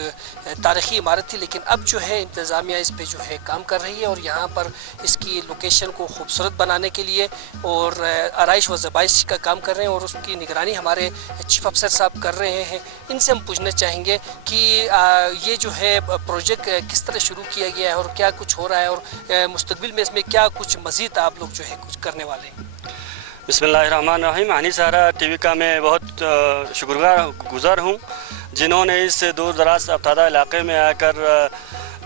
تاریخی عمارت تھی, لیکن اب جو ہے انتظامیہ اس پہ جو ہے کام کر رہی ہے اور یہاں پر اس کی لوکیشن کو خوبصورت بنانے کے لیے اور آرائش و زیبائش کا کام کر رہے ہیں, اور اس کی نگرانی ہمارے چیف افسر صاحب کر رہے ہیں. ان سے ہم پوچھنا چاہیں گے کہ یہ جو ہے پروجیکٹ کس طرح شروع کیا گیا ہے اور کیا کچھ ہو رہا ہے, اور مستقبل میں اس میں کیا کچھ مزید آپ لوگ جو ہے کچھ کرنے والے ہیں. بسم اللہ الرحمن الرحیم. ہنی سہارا ٹی وی کا میں بہت شکر گزار ہوں جنہوں نے اس دور دراز افتادہ علاقے میں آ کر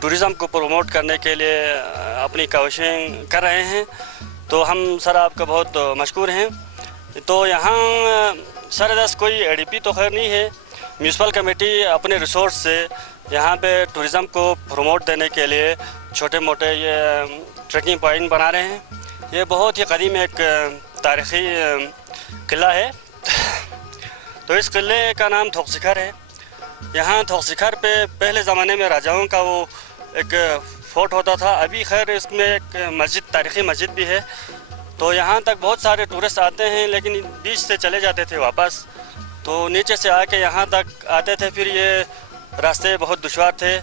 ٹورزم کو پروموٹ کرنے کے لیے اپنی کوششیں کر رہے ہیں. تو ہم سر آپ کا بہت مشکور ہیں. تو یہاں سر دست کوئی اے ڈی پی تو خیر نہیں ہے. میونسپل کمیٹی اپنے ریسورس سے یہاں پہ ٹورزم کو پروموٹ دینے کے لیے چھوٹے موٹے یہ ٹریکنگ پوائنٹ بنا رہے ہیں. یہ بہت ہی قدیم ایک تاریخی قلعہ ہے. تو اس قلعے کا نام تھوکسیکھر ہے. یہاں تھوکسیکھر پہ پہلے زمانے میں راجاؤں کا وہ ایک فورٹ ہوتا تھا. ابھی خیر اس میں ایک مسجد, تاریخی مسجد بھی ہے. تو یہاں تک بہت سارے ٹورسٹ آتے ہیں لیکن بیچ سے چلے جاتے تھے واپس. تو نیچے سے آ کے یہاں تک آتے تھے, پھر یہ راستے بہت دشوار تھے.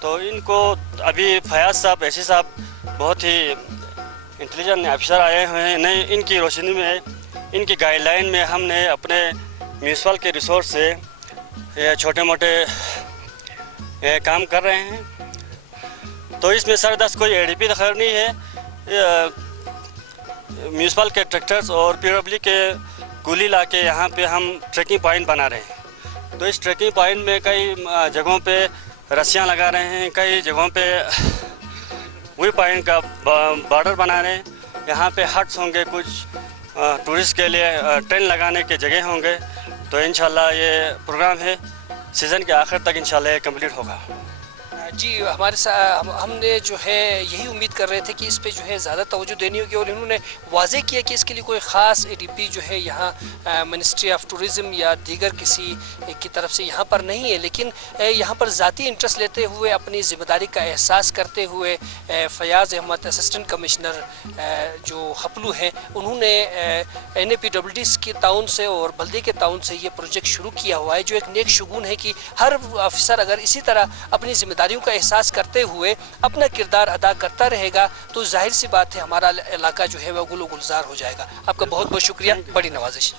تو ان کو ابھی فیاض صاحب, ایسی صاحب بہت ہی انٹیلیجنٹ افسر آئے ہوئے ہیں. ان کی روشنی میں, ان کی گائیڈ لائن میں ہم نے اپنے میونسپل کے ریسورس سے یہ چھوٹے موٹے کام کر رہے ہیں. تو اس میں سر دست کوئی اے ڈی پی تو خیر نہیں ہے. میونسپل کے ٹریکٹرز اور پی ڈبلیو کے کولی لا کے یہاں پہ ہم ٹریکنگ پوائنٹ بنا رہے ہیں. تو اس ٹریکنگ پوائنٹ میں کئی جگہوں پہ رسیاں لگا رہے ہیں, کئی جگہوں پہ وی پوائنٹ کا بارڈر بنا رہے ہیں. یہاں پہ ہٹس ہوں گے, کچھ ٹورسٹ کے لیے ٹینٹ لگانے کے جگہ ہوں گے. تو انشاءاللہ یہ پروگرام ہے سیزن کے آخر تک انشاءاللہ یہ کمپلیٹ ہوگا. جی, ہمارے ساتھ ہم نے جو ہے یہی امید کر رہے تھے کہ اس پہ جو ہے زیادہ توجہ دینی ہوگی, اور انہوں نے واضح کیا کہ اس کے لیے کوئی خاص اے ڈی پی جو ہے یہاں منسٹری آف ٹورزم یا دیگر کسی کی طرف سے یہاں پر نہیں ہے. لیکن یہاں پر ذاتی انٹرسٹ لیتے ہوئے, اپنی ذمہ داری کا احساس کرتے ہوئے فیاض احمد اسسٹنٹ کمشنر جو خپلو ہیں, انہوں نے این اے پی ڈبلیو ڈی کے تعاون سے اور بلدی کے تعاون سے یہ پروجیکٹ شروع کیا ہوا ہے, جو ایک نیک شگون ہے کہ ہر افسر اگر اسی طرح اپنی ذمہ داریوں کا احساس کرتے ہوئے اپنا کردار ادا کرتا رہے گا تو ظاہر سی بات ہے ہمارا علاقہ جو ہے وہ گل و گلزار ہو جائے گا. آپ کا بہت بہت شکریہ, بڑی نوازش.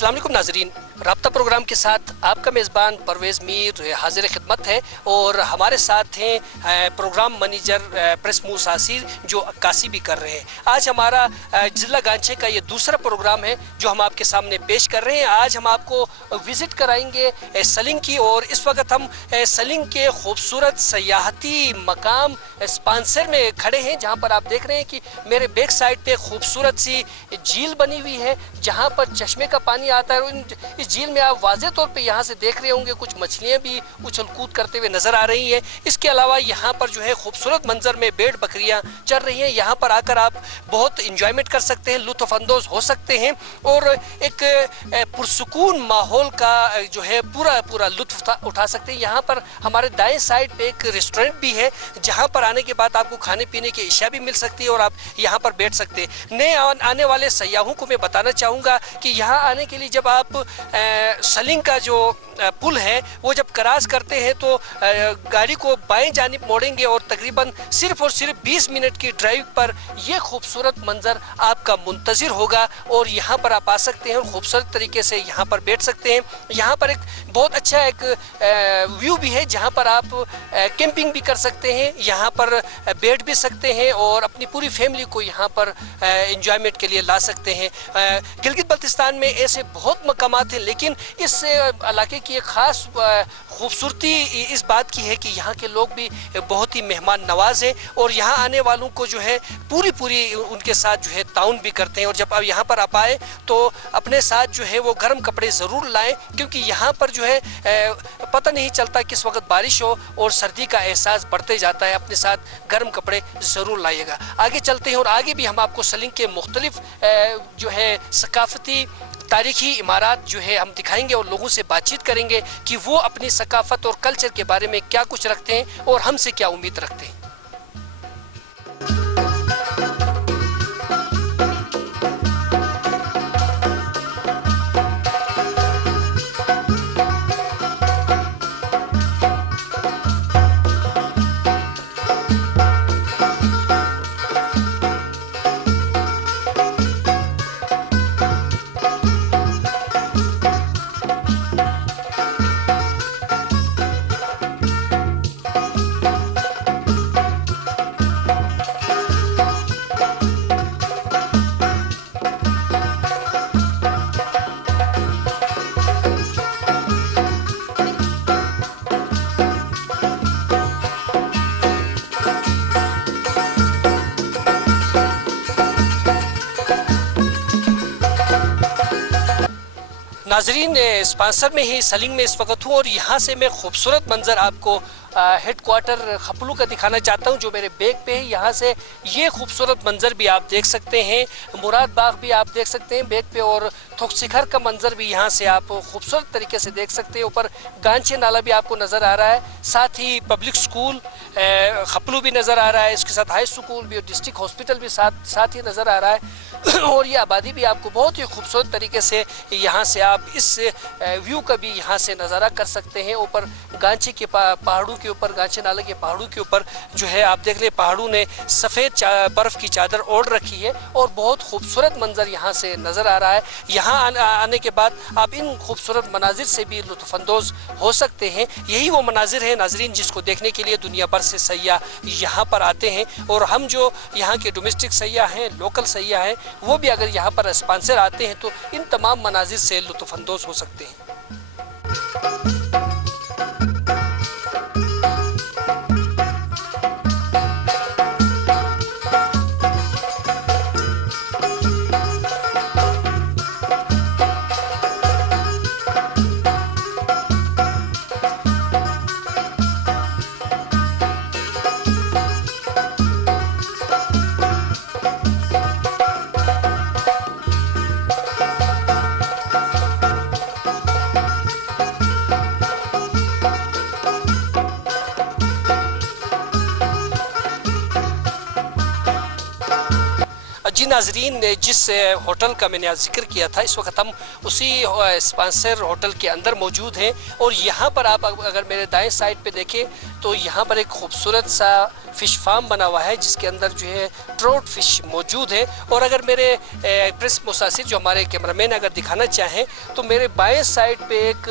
अस्सलाम वालेकुम नाजरीन, राब्ता प्रोग्राम के साथ आपका मेज़बान परवेज़ मीर हाजिर खिदमत है और हमारे साथ हैं प्रोग्राम मैनेजर प्रेस मूसा आसिर जो अक्कासी भी कर रहे हैं। आज हमारा ज़िला गांचे का ये दूसरा प्रोग्राम है जो हम आपके सामने पेश कर रहे हैं। आज हम आपको विज़िट कराएंगे सलिंग की और इस वक्त हम सलिंग के खूबसूरत सयाहती मकाम स्पॉन्सर में खड़े हैं, जहाँ पर आप देख रहे हैं कि मेरे बैक साइड पे खूबसूरत सी झील बनी हुई है जहाँ पर चश्मे का पानी आता है। इस झील में आप वाज़े तौर पे यहाँ से देख रहे होंगे कुछ मछलियाँ भी उछल कूद करते हुए नज़र आ रही हैं। इसके अलावा यहाँ पर जो है खूबसूरत मंजर में भेड़ बकरियाँ चल रही हैं। यहाँ पर आकर आप बहुत इंजॉयमेंट कर सकते हैं, लुत्फ़ अंदोज़ हो सकते हैं और एक पुरसुकून माहौल का जो है पूरा लुत्फ़ उठा सकते हैं। यहाँ पर हमारे दाएँ साइड पे एक रेस्टोरेंट भी है जहाँ पर आने के बाद आपको खाने पीने की अशिया भी मिल सकती है और आप यहाँ पर बैठ सकते हैं। नए आने वाले सयाहों को मैं बताना चाहूँगा कि यहाँ आने के लिए जब आप सलिंग का जो पुल है वो जब क्रॉस करते हैं तो गाड़ी को बाएं जानिब मोड़ेंगे और तकरीबन सिर्फ और सिर्फ 20 मिनट की ड्राइव पर ये खूबसूरत मंजर आपका मुंतज़िर होगा और यहाँ पर आप आ सकते हैं और खूबसूरत तरीके से यहाँ पर बैठ सकते हैं। यहाँ पर एक बहुत अच्छा एक व्यू भी है जहाँ पर आप कैंपिंग भी कर सकते हैं, यहाँ पर बैठ भी सकते हैं और अपनी पूरी फैमिली को यहाँ पर इंजॉयमेंट के लिए ला सकते हैं। गिलगित बल्तिस्तान में ऐसे बहुत मकामात हैं, लेकिन इस इलाके की एक ख़ास खूबसूरती इस बात की है कि यहाँ के लोग भी बहुत ही मेहमान नवाज हैं और यहाँ आने वालों को जो है पूरी उनके साथ जो है ताउन भी करते हैं। और जब आप यहाँ पर आप आए तो अपने साथ जो है वो गर्म कपड़े ज़रूर लाएं, क्योंकि यहाँ पर जो है पता नहीं चलता किस वक्त बारिश हो और सर्दी का एहसास बढ़ते जाता है। अपने साथ गर्म कपड़े ज़रूर लाइएगा। आगे चलते हैं और आगे भी हम आपको सलिंग के मुख्तलिफ जो है सकाफती तारीखी इमारत जो है हम दिखाएंगे और लोगों से बातचीत करेंगे कि वो अपनी सकाफत और कल्चर के बारे में क्या कुछ रखते हैं और हमसे क्या उम्मीद रखते हैं। नाजरीन, स्पॉन्सर में ही सलिंग में इस वक्त हूँ और यहाँ से मैं खूबसूरत मंजर आपको हेड क्वार्टर खपलू का दिखाना चाहता हूँ जो मेरे बैक पे है। यहाँ से ये खूबसूरत मंजर भी आप देख सकते हैं, मुराद बाग भी आप देख सकते हैं बैक पे और थोक शिखर का मंजर भी यहाँ से आप खूबसूरत तरीके से देख सकते हैं। ऊपर गांचे नाला भी आपको नज़र आ रहा है, साथ ही पब्लिक स्कूल खपलू भी नज़र आ रहा है, इसके साथ हाई स्कूल भी और डिस्ट्रिक्ट हॉस्पिटल भी साथ ही नज़र आ रहा है और ये आबादी भी आपको बहुत ही खूबसूरत तरीके से यहाँ से आप इस व्यू का भी यहाँ से नज़ारा कर सकते हैं। ऊपर गांचे के पहाड़ों के ऊपर, गांचे नाले के पहाड़ों के ऊपर जो है आप देख रहे पहाड़ों ने सफ़ेद बर्फ़ की चादर ओढ़ रखी है और बहुत खूबसूरत मंजर यहाँ से नज़र आ रहा है। यहाँ आने के बाद आप इन खूबसूरत मनाजिर से भी लुत्फ़अंदोज़ हो सकते हैं। यही वो मनाजिर है नाजरीन जिसको देखने के लिए दुनिया भर से सयाह यहाँ पर आते हैं और हम जो यहाँ के डोमेस्टिक सयाह हैं, लोकल सयाह हैं, वो भी अगर यहाँ पर स्पॉन्सर आते हैं तो इन तमाम मनाजिर से लुत्फ़अंदोज़ हो सकते हैं। जी नाजरीन, जिस होटल का मैंने आज जिक्र किया था इस वक्त हम उसी स्पॉन्सर होटल के अंदर मौजूद हैं और यहाँ पर आप अगर मेरे दाएं साइड पे देखें تو यहाँ पर एक खूबसूरत सा फ़िश फार्म बना हुआ है जिसके अंदर जो है ट्राउट फ़िश मौजूद है। और अगर मेरे प्रिंस मुसासिर जो हमारे कैमरामैन अगर दिखाना चाहें तो मेरे बाएं साइड पे एक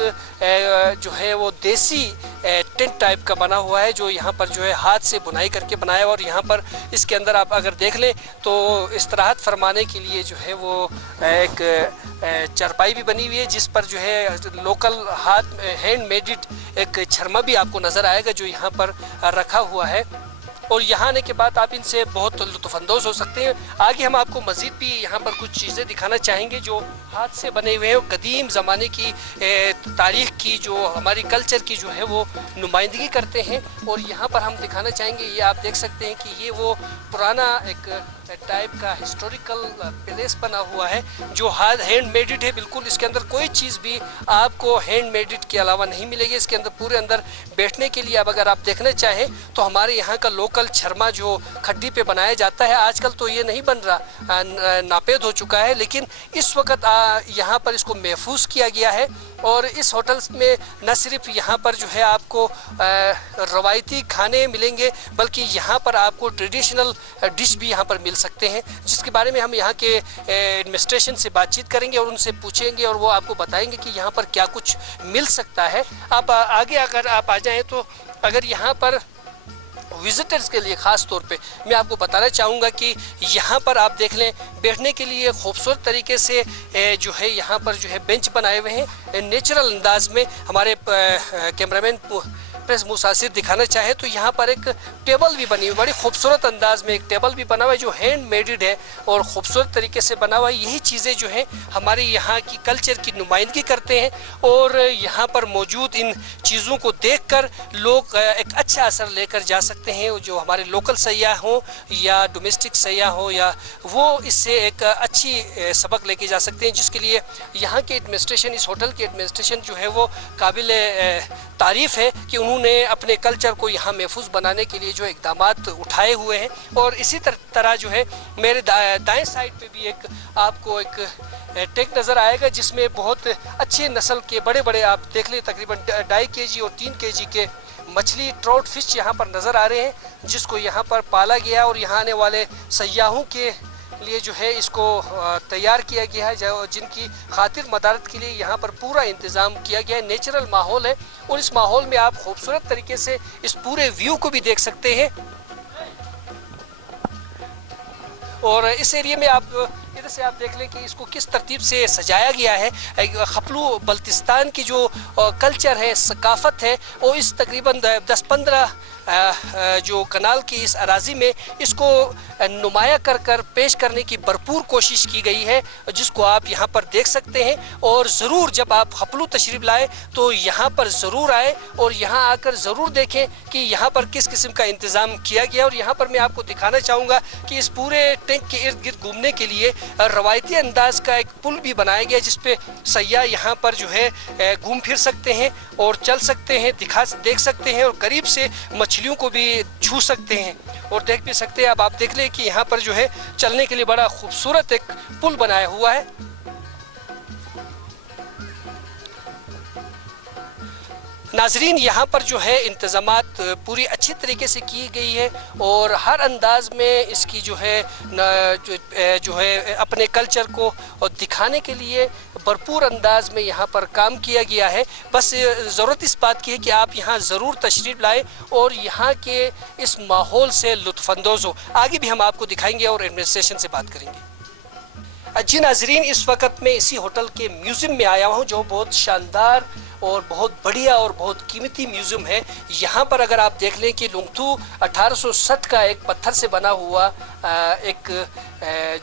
जो है वो देसी टेंट टाइप का बना हुआ है जो यहाँ पर जो है हाथ से बुनाई करके बनाया। और यहाँ पर इसके अंदर आप अगर देख लें तो इस्तराहत फरमाने के लिए जो है वो एक चारपाई भी बनी हुई है जिस पर जो है लोकल हाथ हैंड मेडिड एक छरमा भी आपको नज़र आएगा जो यहाँ पर रखा हुआ है। और यहाँ आने के बाद आप इनसे बहुत लुत्फ़अंदोज़ हो सकते हैं। आगे हम आपको मज़ीद भी यहाँ पर कुछ चीज़ें दिखाना चाहेंगे जो हाथ से बने हुए हैं, कदीम ज़माने की तारीख़ की जो हमारी कल्चर की जो है वो नुमाइंदगी करते हैं। और यहाँ पर हम दिखाना चाहेंगे, ये आप देख सकते हैं कि ये वो पुराना एक टाइप का हिस्टोरिकल प्लेस बना हुआ है जो हैंड मेडिड है। बिल्कुल इसके अंदर कोई चीज़ भी आपको हैंड मेडिड के अलावा नहीं मिलेगी। इसके अंदर पूरे अंदर बैठने के लिए अब अगर आप देखना चाहें तो हमारे यहाँ का लोकल छरमा जो खड्डी पे बनाया जाता है, आजकल तो ये नहीं बन रहा, नापेद हो चुका है, लेकिन इस वक्त यहाँ पर इसको महफूज किया गया है। और इस होटल में न सिर्फ यहाँ पर जो है आपको रवायती खाने मिलेंगे बल्कि यहाँ पर आपको ट्रेडिशनल डिश भी यहाँ पर मिल सकते हैं जिसके बारे में हम यहाँ के एडमिनिस्ट्रेशन से बातचीत करेंगे और उनसे पूछेंगे और वो आपको बताएंगे कि यहाँ पर क्या कुछ मिल सकता है। आप आगे अगर आप आ जाएँ तो अगर यहाँ पर विज़िटर्स के लिए ख़ास तौर पे मैं आपको बताना चाहूँगा कि यहाँ पर आप देख लें बैठने के लिए खूबसूरत तरीके से जो है यहाँ पर जो है बेंच बनाए हुए हैं नेचुरल अंदाज में। हमारे कैमरामैन प्रिंस मुसासिर दिखाना चाहे तो यहाँ पर एक टेबल भी बनी हुई, बड़ी खूबसूरत अंदाज में एक टेबल भी बना हुआ है जो हैंड मेडिड है और ख़ूबसूरत तरीके से बना हुआ है। यही चीज़ें जो हैं हमारे यहाँ की कल्चर की नुमाइंदगी करते हैं और यहाँ पर मौजूद इन चीज़ों को देखकर लोग एक अच्छा असर लेकर जा सकते हैं। जो हमारे लोकल सयाह हों या डोमेस्टिक सयाह हों या वो इससे एक अच्छी सबक लेके जा सकते हैं जिसके लिए यहाँ के एडमिनिस्ट्रेशन, इस होटल के एडमिनिस्ट्रेशन जो है वो काबिल तारीफ़ है कि उन्होंने अपने कल्चर को यहाँ महफूज बनाने के लिए जो इक़दामात उठाए हुए हैं। और इसी तरह जो है मेरे दाएं साइड पे भी एक आपको एक टेंट नज़र आएगा जिसमें बहुत अच्छे नस्ल के बड़े बड़े आप देख लें तकरीबन 2.5 केजी और 3 केजी के मछली ट्राउट फिश यहाँ पर नज़र आ रहे हैं जिसको यहाँ पर पाला गया और यहाँ आने वाले सयाहों के लिए जो है इसको तैयार किया गया है जिनकी खातिर मदारत के लिए यहाँ पर पूरा इंतज़ाम किया गया है। नेचुरल माहौल है और इस माहौल में आप खूबसूरत तरीके से इस पूरे व्यू को भी देख सकते हैं। और इस एरिया में आप इधर से आप देख लें कि इसको किस तरतीब से सजाया गया है। खपलू बल्तिस्तान की जो कल्चर है, सकाफ़त है, वो इस तकरीबन 10-15 जो कनाल की इस अराज़ी में इसको नुमाया कर पेश करने की भरपूर कोशिश की गई है जिसको आप यहाँ पर देख सकते हैं। और ज़रूर जब आप खपलू तशरीफ़ लाएँ तो यहाँ पर ज़रूर आएँ और यहाँ आकर ज़रूर देखें कि यहाँ पर किस किस्म का इंतज़ाम किया गया। और यहाँ पर मैं आपको दिखाना चाहूँगा कि इस पूरे टैंक के इर्द गिर्द घूमने के लिए रवायती अंदाज का एक पुल भी बनाया गया जिस पे सयाह यहाँ पर जो है घूम फिर सकते हैं और चल सकते हैं, देख सकते हैं और करीब से मछलियों को भी छू सकते हैं और देख भी सकते हैं। अब आप देख लें कि यहाँ पर जो है चलने के लिए बड़ा खूबसूरत एक पुल बनाया हुआ है। नाजरीन, यहाँ पर जो है इंतज़ामात पूरी अच्छी तरीके से की गई है और हर अंदाज में इसकी जो है अपने कल्चर को दिखाने के लिए भरपूर अंदाज में यहाँ पर काम किया गया है। बस ज़रूरत इस बात की है कि आप यहाँ ज़रूर तशरीफ़ लाएँ और यहाँ के इस माहौल से लुत्फ़अंदोज़ हो। आगे भी हम आपको दिखाएंगे और एडमिनिस्ट्रेशन से बात करेंगे। जी नाजरीन, इस वक्त मैं इसी होटल के म्यूज़ियम में आया हूँ जो बहुत शानदार और बहुत बढ़िया और बहुत कीमती म्यूज़ियम है। यहाँ पर अगर आप देख लें कि लुंगथू 1860 का एक पत्थर से बना हुआ एक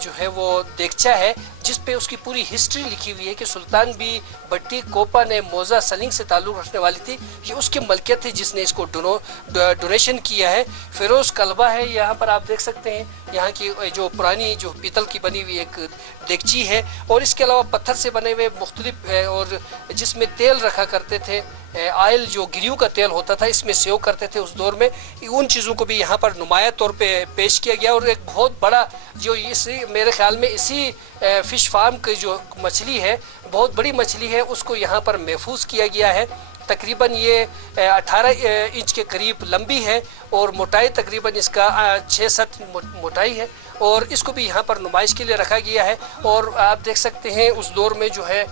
जो है वो देगचा है जिस पे उसकी पूरी हिस्ट्री लिखी हुई है कि सुल्तान बी भट्टी कोपा ने मोज़ा सलिंग से ताल्लुक़ रखने वाली थी, ये उसकी मलकियत थी जिसने इसको डोनेशन किया है। फ़िरोज़ कलबा है, यहाँ पर आप देख सकते हैं यहाँ की जो पुरानी जो पीतल की बनी हुई एक देगची है। और इसके अलावा पत्थर से बने हुए मुख्तलिफ और जिसमें तेल रखा करते थे, आयल जो गिरियों का तेल होता था इसमें सेव करते थे उस दौर में, उन चीज़ों को भी यहाँ पर नुमाया तौर पे पेश किया गया। और एक बहुत बड़ा जो इसी मेरे ख्याल में इसी फ़िश फार्म की जो मछली है, बहुत बड़ी मछली है, उसको यहाँ पर महफूज किया गया है तकरीबन ये 18 इंच के करीब लंबी है और मोटाई तकरीबन इसका 6-7 मोटाई है और इसको भी यहाँ पर नुमाइश के लिए रखा गया है। और आप देख सकते हैं उस दौर में जो है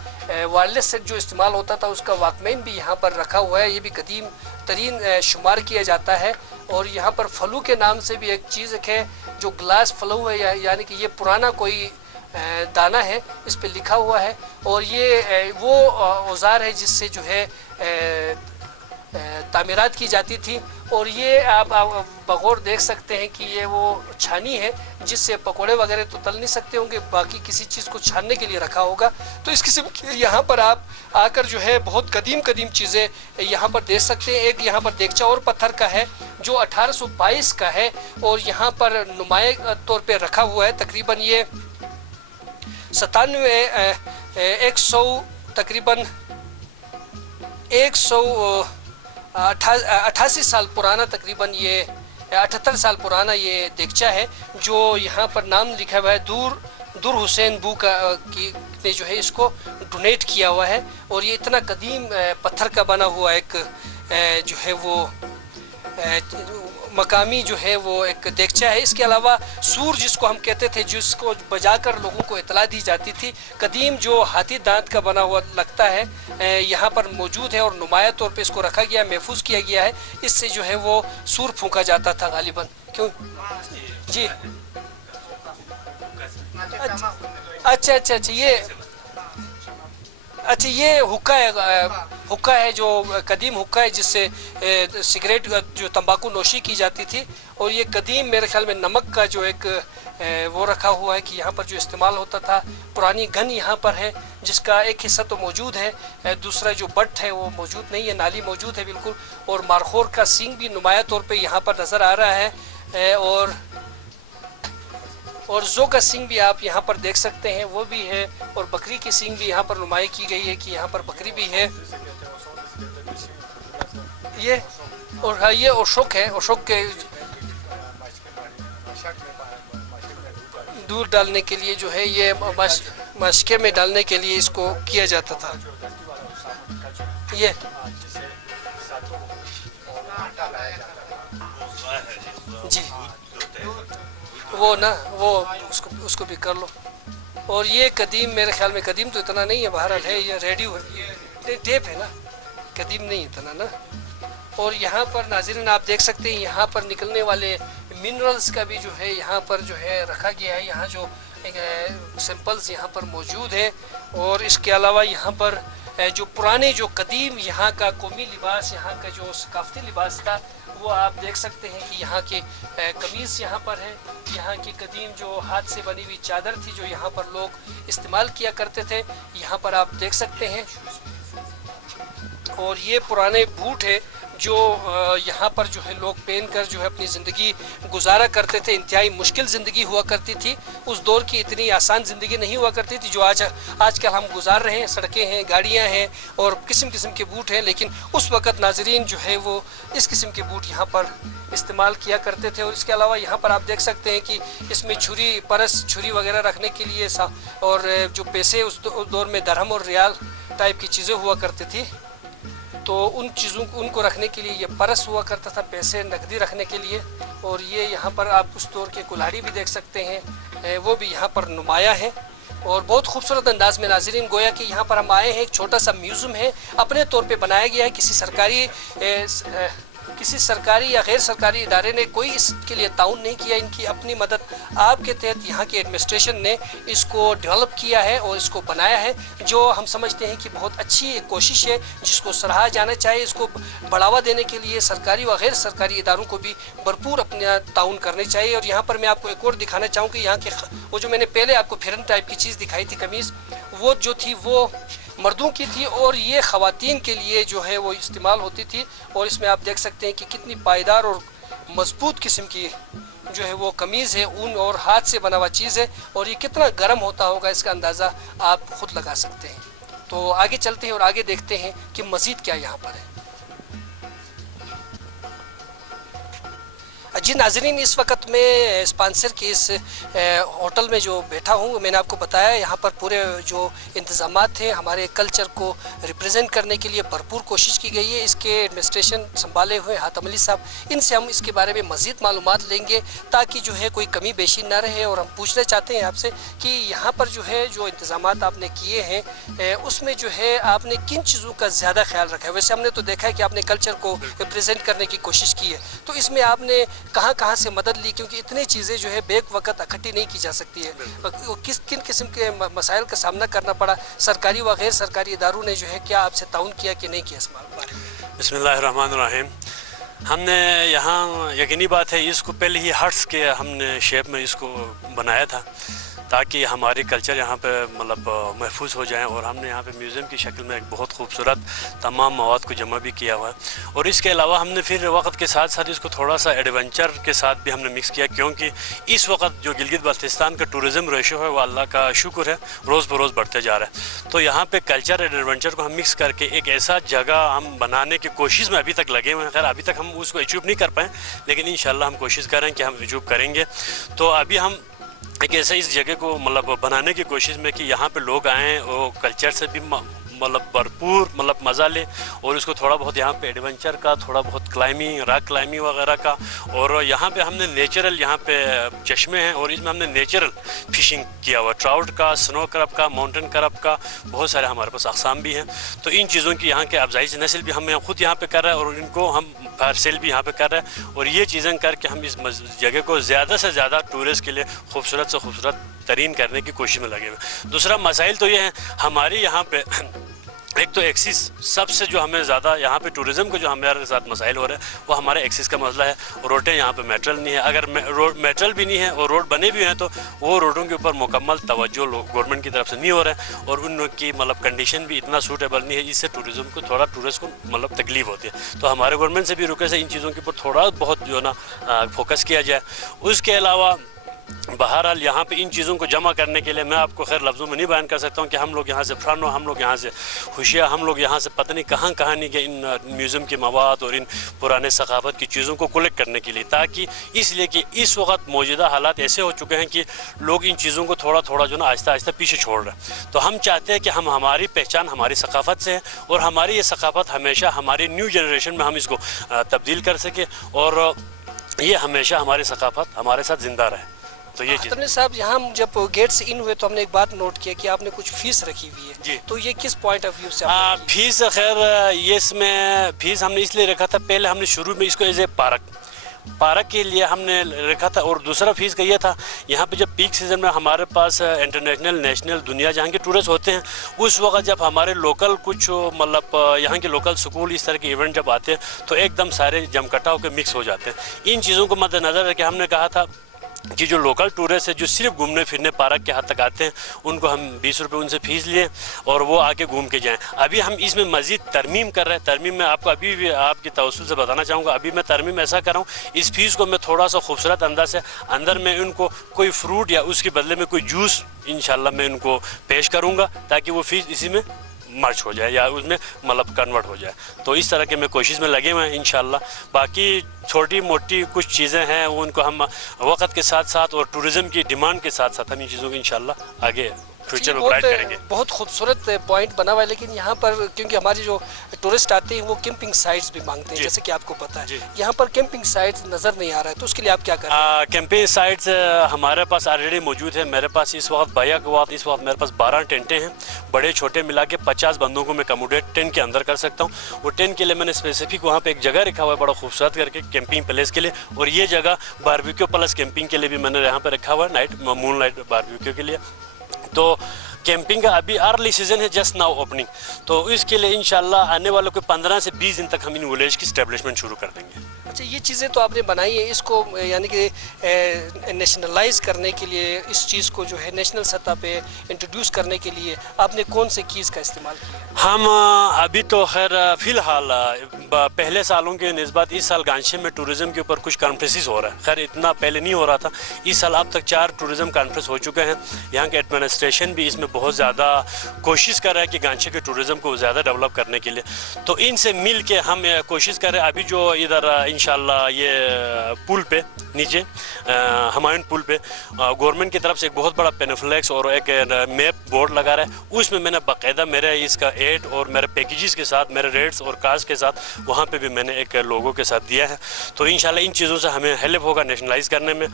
वायरलेस सेट जो इस्तेमाल होता था उसका वॉकमैन भी यहाँ पर रखा हुआ है, ये भी कदीम तरीन शुमार किया जाता है। और यहाँ पर फलू के नाम से भी एक चीज़ है जो ग्लास फलू है, यानी कि ये पुराना कोई दाना है, इस पे लिखा हुआ है। और ये वो औजार है जिससे जो है तामीरात की जाती थी। और ये आप बगौर देख सकते हैं कि ये वो छानी है जिससे पकोड़े वगैरह तो तल नहीं सकते होंगे, बाकी किसी चीज़ को छानने के लिए रखा होगा। तो इस किस्म के यहाँ पर आप आकर जो है बहुत कदीम चीज़ें यहाँ पर देख सकते हैं। एक यहाँ पर देगचा और पत्थर का है जो 1822 का है और यहाँ पर नुमाया तौर पे रखा हुआ है। तकरीबन ये 188 साल पुराना, तकरीबन ये 78 साल पुराना ये देगचा है जो यहाँ पर नाम लिखा हुआ है दूर हुसैन बू का की ने जो है इसको डोनेट किया हुआ है। और ये इतना कदीम पत्थर का बना हुआ एक जो है वो मकामी जो है वो एक देगचा है। इसके अलावा सूर जिसको हम कहते थे, जिसको बजाकर लोगों को इतला दी जाती थी, कदीम जो हाथी दांत का बना हुआ लगता है यहाँ पर मौजूद है और नुमाया तौर पे इसको रखा गया, महफूज किया गया है। इससे जो है वो सूर फूंका जाता था गालिबन। क्यों जी? अच्छा ये हुक्का है जो कदीम हुक्का है जिससे सिगरेट जो तंबाकू नोशी की जाती थी। और ये कदीम मेरे ख्याल में नमक का जो एक वो रखा हुआ है कि यहाँ पर जो इस्तेमाल होता था। पुरानी गन यहाँ पर है जिसका एक हिस्सा तो मौजूद है, दूसरा जो बट है वो मौजूद नहीं है, नाली मौजूद है बिल्कुल। और मारखोर का सींग भी नुमाया तौर पे यहाँ पर नज़र आ रहा है। और ज़ो का सींग भी आप यहाँ पर देख सकते हैं, वो भी है। और बकरी की सींग भी यहाँ पर नुमाई की गई है कि यहाँ पर बकरी भी है। ये और हाँ, ये अशोक है, अशोक के दूध डालने के लिए जो है ये मशके में डालने के लिए इसको किया जाता था। ये जी वो ना वो उसको भी कर लो। और ये कदीम मेरे ख्याल में कदीम तो इतना नहीं है, बहरहाल है, ये रेडियो है, ये टेप है ना, कदीम नहीं इतना ना। और यहाँ पर नाज़रीन आप देख सकते हैं यहाँ पर निकलने वाले मिनरल्स का भी जो है यहाँ पर जो है रखा गया है। यहाँ जो सैंपल्स यहाँ पर मौजूद हैं। और इसके अलावा यहाँ पर जो पुराने जो कदीम यहाँ का कौमी लिबास, यहाँ का जो सकाफती लिबास था वो आप देख सकते हैं कि यहाँ के कमीज़ यहाँ पर है। यहाँ की कदीम जो हाथ से बनी हुई चादर थी जो यहाँ पर लोग इस्तेमाल किया करते थे, यहाँ पर आप देख सकते हैं। और ये पुराने बूट है जो यहाँ पर जो है लोग पहन कर जो है अपनी ज़िंदगी गुजारा करते थे। इंतहाई मुश्किल ज़िंदगी हुआ करती थी, उस दौर की इतनी आसान ज़िंदगी नहीं हुआ करती थी जो आजकल हम गुजार रहे हैं। सड़कें हैं, गाड़ियाँ हैं और किस्म किस्म के बूट हैं, लेकिन उस वक़्त नाज़रीन जो है वो इस किस्म के बूट यहाँ पर इस्तेमाल किया करते थे। और इसके अलावा यहाँ पर आप देख सकते हैं कि इसमें छुरी वगैरह रखने के लिए और जो पैसे उस दौर में दरहम और रियाल टाइप की चीज़ें हुआ करती थी, तो उन चीज़ों उनको रखने के लिए ये परस हुआ करता था, पैसे नकदी रखने के लिए। और ये यहाँ पर आप उस दौर के कुल्हाड़ी भी देख सकते हैं, वो भी यहाँ पर नुमाया है और बहुत खूबसूरत अंदाज में। नाज़रीन गोया कि यहाँ पर हम आए हैं, एक छोटा सा म्यूज़ियम है, अपने तौर पे बनाया गया है। किसी सरकारी या गैर सरकारी इदारे ने कोई इसके लिए ताउन नहीं किया, इनकी अपनी मदद आपके तहत यहाँ के एडमिनिस्ट्रेशन ने इसको डेवलप किया है और इसको बनाया है, जो हम समझते हैं कि बहुत अच्छी एक कोशिश है जिसको सराहा जाना चाहिए। इसको बढ़ावा देने के लिए सरकारी व गैर सरकारी इदारों को भी भरपूर अपना ताउन करने चाहिए। और यहाँ पर मैं आपको एक और दिखाना चाहूँ कि यहाँ के वो जो मैंने पहले आपको फिरन टाइप की चीज़ दिखाई थी, कमीज़, वो जो थी वो मर्दों की थी और ये ख़वातीन के लिए जो है वो इस्तेमाल होती थी। और इसमें आप देख सकते हैं कि कितनी पायदार और मजबूत किस्म की जो है वो कमीज़ है, ऊन और हाथ से बना हुआ चीज़ है। और ये कितना गर्म होता होगा इसका अंदाज़ा आप ख़ुद लगा सकते हैं। तो आगे चलते हैं और आगे देखते हैं कि मज़ीद क्या यहाँ पर है। जी नाज़रीन, इस वक्त मैं स्पॉन्सर के इस होटल में जो बैठा हूँ, मैंने आपको बताया यहाँ पर पूरे जो इंतज़ामात हैं हमारे कल्चर को रिप्रेजेंट करने के लिए भरपूर कोशिश की गई है। इसके एडमिनिस्ट्रेशन संभाले हुए हातम अली साहब, इनसे हम इसके बारे में मज़ीद मालूमात लेंगे ताकि जो है कोई कमी बेशी ना रहे। और हम पूछना चाहते हैं आपसे कि यहाँ पर जो है जो इंतज़ामात आपने किए हैं उसमें जो है आपने किन चीज़ों का ज़्यादा ख्याल रखा है? वैसे हमने तो देखा है कि आपने कल्चर को रिप्रेजेंट करने की कोशिश की है, तो इसमें आपने कहाँ से मदद ली? क्योंकि इतनी चीज़ें जो है बेक वक्त इकट्ठी नहीं की जा सकती है। किन किस्म के मसाइल का सामना करना पड़ा? सरकारी व गैर सरकारी इदारों ने जो है क्या आपसे ताउन किया कि नहीं किया इस बारे में? बिस्मिल्लाहिर्रहमानिर्रहीम। हमने यहाँ यकीनी बात है इसको पहले ही हट्स के हमने शेप में इसको बनाया था ताकि हमारी कल्चर यहाँ पे मतलब महफूज हो जाए। और हमने यहाँ पे म्यूज़ियम की शक्ल में एक बहुत खूबसूरत तमाम मवाद को जमा भी किया हुआ है। और इसके अलावा हमने फिर वक्त के साथ साथ इसको थोड़ा सा एडवेंचर के साथ भी हमने मिक्स किया, क्योंकि इस वक्त जो गिलगित बल्तिस्तान का टूरिज़म रेशो है वो अल्लाह का शुक्र है रोज़ बरोज़ बढ़ते जा रहा है। तो यहाँ पर कल्चर एंड एडवेंचर को हम मिक्स करके एक ऐसा जगह हम बनाने की कोशिश में अभी तक लगे हुए हैं। खैर अभी तक हम उसको अचीव नहीं कर पाए, लेकिन इंशाल्लाह हम कोशिश करें कि हम अचीव करेंगे। तो अभी हम एक ऐसा इस जगह को मतलब बनाने की कोशिश में कि यहाँ पे लोग आएँ और कल्चर से भी मतलब भरपूर मतलब मज़ा ले, और उसको थोड़ा बहुत यहाँ पे एडवेंचर का, थोड़ा बहुत क्लाइंबिंग, रॉक क्लाइंबिंग वगैरह का। और यहाँ पे हमने नेचुरल यहाँ पे चश्मे हैं और इसमें हमने नेचुरल फिशिंग किया हुआ, ट्राउट का, स्नो क्रब का, माउंटेन क्रब का, बहुत सारे हमारे पास अक़साम भी हैं। तो इन चीज़ों की यहाँ के अफजाइश नस्ल भी हम खुद यहाँ पे कर रहे हैं और इनको हम फायर सेल भी यहाँ पे कर रहे हैं। और ये चीज़ें करके हम इस जगह को ज़्यादा से ज़्यादा टूरिस्ट के लिए खूबसूरत से खूबसूरत तरीन करने की कोशिश में लगे हुए। दूसरा मसाइल तो ये है हमारे यहाँ पे, एक तो एक्सिस सबसे जो हमें ज़्यादा यहाँ पे टूरिज़म को जो हमारे साथ मसाइल हो रहे हैं वो हमारे एक्सिस का मसला है। रोडें यहाँ पे मेट्रल नहीं है, अगर रोड मेट्रल भी नहीं है और रोड बने भी हैं तो वो रोडों के ऊपर मुकम्मल तवज्जो गवर्नमेंट की तरफ से नहीं हो रहा है और उनकी मतलब कंडीशन भी इतना सूटेबल नहीं है, इससे टूरिज़म को थोड़ा टूरिस्ट को मतलब तकलीफ होती है। तो हमारे गवर्नमेंट से भी रुके से इन चीज़ों के ऊपर थोड़ा बहुत जो है ना फोकस किया जाए। उसके अलावा बहरहाल यहाँ पे इन चीज़ों को जमा करने के लिए मैं आपको खैर लफ्ज़ों में नहीं बयान कर सकता हूँ कि हम लोग यहाँ से फ्रानो, हम लोग यहाँ से होशियार, हम लोग यहाँ से पता नहीं कहाँ नहीं के इन म्यूज़ियम के मवाद और इन पुराने सकाफ़त की चीज़ों को कलेक्ट करने के लिए, ताकि इसलिए कि इस वक्त मौजूदा हालात ऐसे हो चुके हैं कि लोग इन चीज़ों को थोड़ा थोड़ा जो ना आहिस्ता आहिस्ता पीछे छोड़ रहे हैं। तो हम चाहते हैं कि हम हमारी पहचान हमारी सकाफ़त से है और हमारी ये सकाफ़त हमेशा हमारी न्यू जनरेशन में हम इसको तब्दील कर सकें और ये हमेशा हमारी सकाफ़त हमारे साथ ज़िंदा रहे। तो ये चीज़ साहब, यहाँ हम जब गेट से इन हुए तो हमने एक बात नोट किया कि आपने कुछ फीस रखी हुई है जी, तो ये किस पॉइंट ऑफ व्यू से? फीस खैर ये इसमें फ़ीस हमने इसलिए रखा था, पहले हमने शुरू में इसको एज ए पार्क के लिए हमने रखा था। और दूसरा फीस का ये था, यहाँ पे जब पीक सीज़न में हमारे पास इंटरनेशनल नेशनल दुनिया जहाँ के टूरिस्ट होते हैं, उस वक्त जब हमारे लोकल कुछ मतलब यहाँ के लोकल स्कूल इस तरह के इवेंट जब आते हैं तो एकदम सारे जमकटा होकर मिक्स हो जाते हैं। इन चीज़ों को मद्देनज़र रख के हमने कहा था कि जो लोकल टूरिस्ट है जो सिर्फ घूमने फिरने पार्क के हद तक आते हैं उनको हम 20 रुपये उनसे फ़ीस लिए और वो आके घूम के जाएं। अभी हम इसमें मज़ीद तरमीम कर रहे हैं। तरमीम में आपको अभी भी आपके तवस्सुल से बताना चाहूँगा, अभी मैं तरमीम ऐसा कर रहा हूँ, इस फ़ीस को मैं थोड़ा सा खूबसूरत अंदाज से अंदर में उनको कोई फ्रूट या उसके बदले में कोई जूस इंशाल्लाह मैं उनको पेश करूँगा ताकि वो फ़ीस इसी में मर्ज हो जाए या उसमें मतलब कन्वर्ट हो जाए। तो इस तरह के मैं कोशिश में लगे हुए हैं इंशाल्लाह। बाकी छोटी मोटी कुछ चीज़ें हैं वो उनको हम वक्त के साथ साथ और टूरिज़म की डिमांड के साथ साथ हम इन चीज़ों को इंशाल्लाह आगे फ्यूचर में ब्राइट करेंगे। बहुत खूबसूरत पॉइंट बना हुआ है, लेकिन यहाँ पर क्योंकि हमारे जो टूरिस्ट आते हैं वो कैंपिंग साइट्स भी मांगते हैं, जैसे कि आपको पता है यहाँ पर कैंपिंग साइट्स नज़र नहीं आ रहा है, तो उसके लिए आप क्या कर रहे हैं? कैंपिंग साइट्स हमारे पास ऑलरेडी मौजूद है। मेरे पास इस वक्त भैया के वक्त इस वक्त मेरे पास 12 टेंटें हैं, बड़े छोटे मिला के 50 बंदों को मैं कमोडेट टेंट के अंदर कर सकता हूँ। वो टेंट के लिए मैंने स्पेसिफिक वहाँ पर एक जगह रखा हुआ है बड़ा खूबसूरत करके कैंपिंग प्लेस के लिए, और ये जगह बारबेक्यू प्लस कैंपिंग के लिए भी मैंने यहाँ पर रखा हुआ है, नाइट मून लाइट बारबेक्यू के लिए। तो कैंपिंग का अभी अर्ली सीज़न है, जस्ट नाउ ओपनिंग, तो इसके लिए इंशाल्लाह आने वाले कोई 15 से 20 दिन तक हम इन विलेज की स्टैब्लिशमेंट शुरू कर देंगे। अच्छा, ये चीज़ें तो आपने बनाई है, इसको यानी कि नेशनलाइज करने के लिए, इस चीज़ को जो है नेशनल सतह पे इंट्रोड्यूस करने के लिए आपने कौन से कीज़ का इस्तेमाल किया? हम अभी तो खैर फ़िलहाल पहले सालों के निस्बत इस साल गांशी में टूरिज़म के ऊपर कुछ कॉन्फ्रेंसेस हो रहा है। खैर इतना पहले नहीं हो रहा था, इस साल अब तक 4 टूरिज़म कॉन्फ्रेंस हो चुके हैं। यहाँ के एडमिनिस्ट्रेशन भी इसमें बहुत ज़्यादा कोशिश कर रहा है कि गांची के टूरिज़म को ज़्यादा डेवलप करने के लिए। तो इनसे मिल के हम कोशिश कर रहे हैं। अभी जो इधर इंशाल्लाह ये पुल पे नीचे हुमायूं पुल पे गवर्नमेंट की तरफ से एक बहुत बड़ा पेनोफ्लेक्स और एक मैप बोर्ड लगा रहा है। उसमें मैंने बाकायदा मेरे इसका एड और मेरे पैकेजेस के साथ, मेरे रेट्स और कास्ट के साथ वहाँ पे भी मैंने एक लोगों के साथ दिया है। तो इंशाल्लाह इन चीज़ों से हमें हेल्प होगा नेशनलाइज करने में।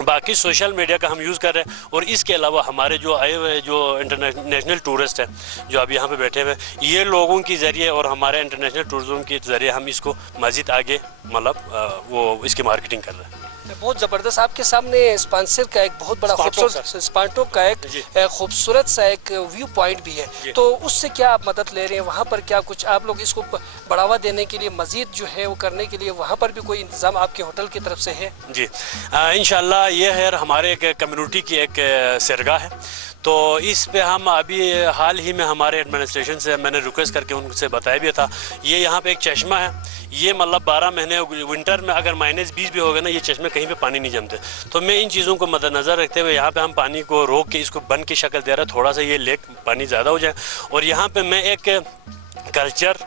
बाकी सोशल मीडिया का हम यूज़ कर रहे हैं और इसके अलावा हमारे जो आए हुए जो इंटरनेशनल टूरिस्ट हैं जो अभी यहाँ पे बैठे हुए हैं, ये लोगों के ज़रिए और हमारे इंटरनेशनल टूरिज्म के ज़रिए हम इसको मज़ीद आगे मतलब वो इसकी मार्केटिंग कर रहे हैं। बहुत ज़बरदस्त आपके सामने स्पॉन्सर का एक बहुत बड़ा खूबसूरत स्पॉन्टो का एक खूबसूरत सा एक व्यू पॉइंट भी है। तो उससे क्या आप मदद ले रहे हैं? वहाँ पर क्या कुछ आप लोग इसको बढ़ावा देने के लिए मज़ीद जो है वो करने के लिए वहाँ पर भी कोई इंतज़ाम आपके होटल की तरफ से है? जी इंशाल्लाह ये है हमारे एक कम्युनिटी की एक सरगाह है। तो इस पे हम अभी हाल ही में हमारे एडमिनिस्ट्रेशन से मैंने रिक्वेस्ट करके उनसे बताया भी था। ये यहाँ पे एक चश्मा है, ये मतलब 12 महीने विंटर में अगर -20 भी हो गए ना, ये चश्मे कहीं पे पानी नहीं जमते। तो मैं इन चीज़ों को मद्देनज़र रखते हुए यहाँ पे हम पानी को रोक के इसको बंद की शक्ल दे रहे हैं, थोड़ा सा ये लेक पानी ज़्यादा हो जाए। और यहाँ पे मैं एक कल्चर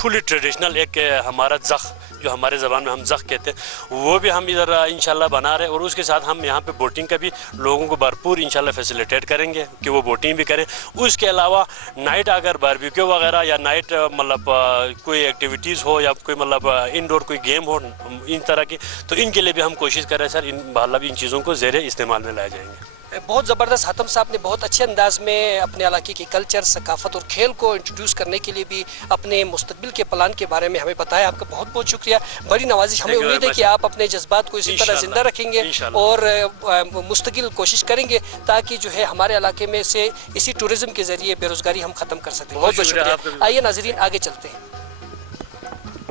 फुली ट्रेडिशनल एक हमारा ज़ख़ जो हमारे ज़बान में हम ज़ख़ कहते हैं वो भी हम इधर इंशाल्लाह बना रहे हैं। और उसके साथ हम यहाँ पे बोटिंग का भी लोगों को भरपूर इंशाल्लाह फैसिलिटेट करेंगे कि वो बोटिंग भी करें। उसके अलावा नाइट अगर बारबेक्यू वगैरह या नाइट मतलब कोई एक्टिविटीज़ हो या कोई मतलब इंडोर कोई गेम हो इन तरह की, तो इनके लिए भी हम कोशिश कर रहे हैं सर। मतलब इन चीज़ों को ज़ेरे इस्तेमाल में लाए जाएंगे। बहुत ज़बरदस्त हातम साहब ने बहुत अच्छे अंदाज में अपने इलाके की कल्चर, सकाफत और खेल को इंट्रोड्यूस करने के लिए भी अपने मुस्तकबिल के प्लान के बारे में हमें बताया। आपका बहुत बहुत शुक्रिया, बड़ी नवाजिश। हमें उम्मीद है कि आप अपने जज्बात को इसी तरह ज़िंदा रखेंगे और मुस्तकिल कोशिश करेंगे ताकि जो है हमारे इलाके में से इसी टूरिज़म के ज़रिए बेरोज़गारी हम ख़त्म कर सकें। बहुत बहुत शुक्रिया। आइए नाज़रीन आगे चलते हैं।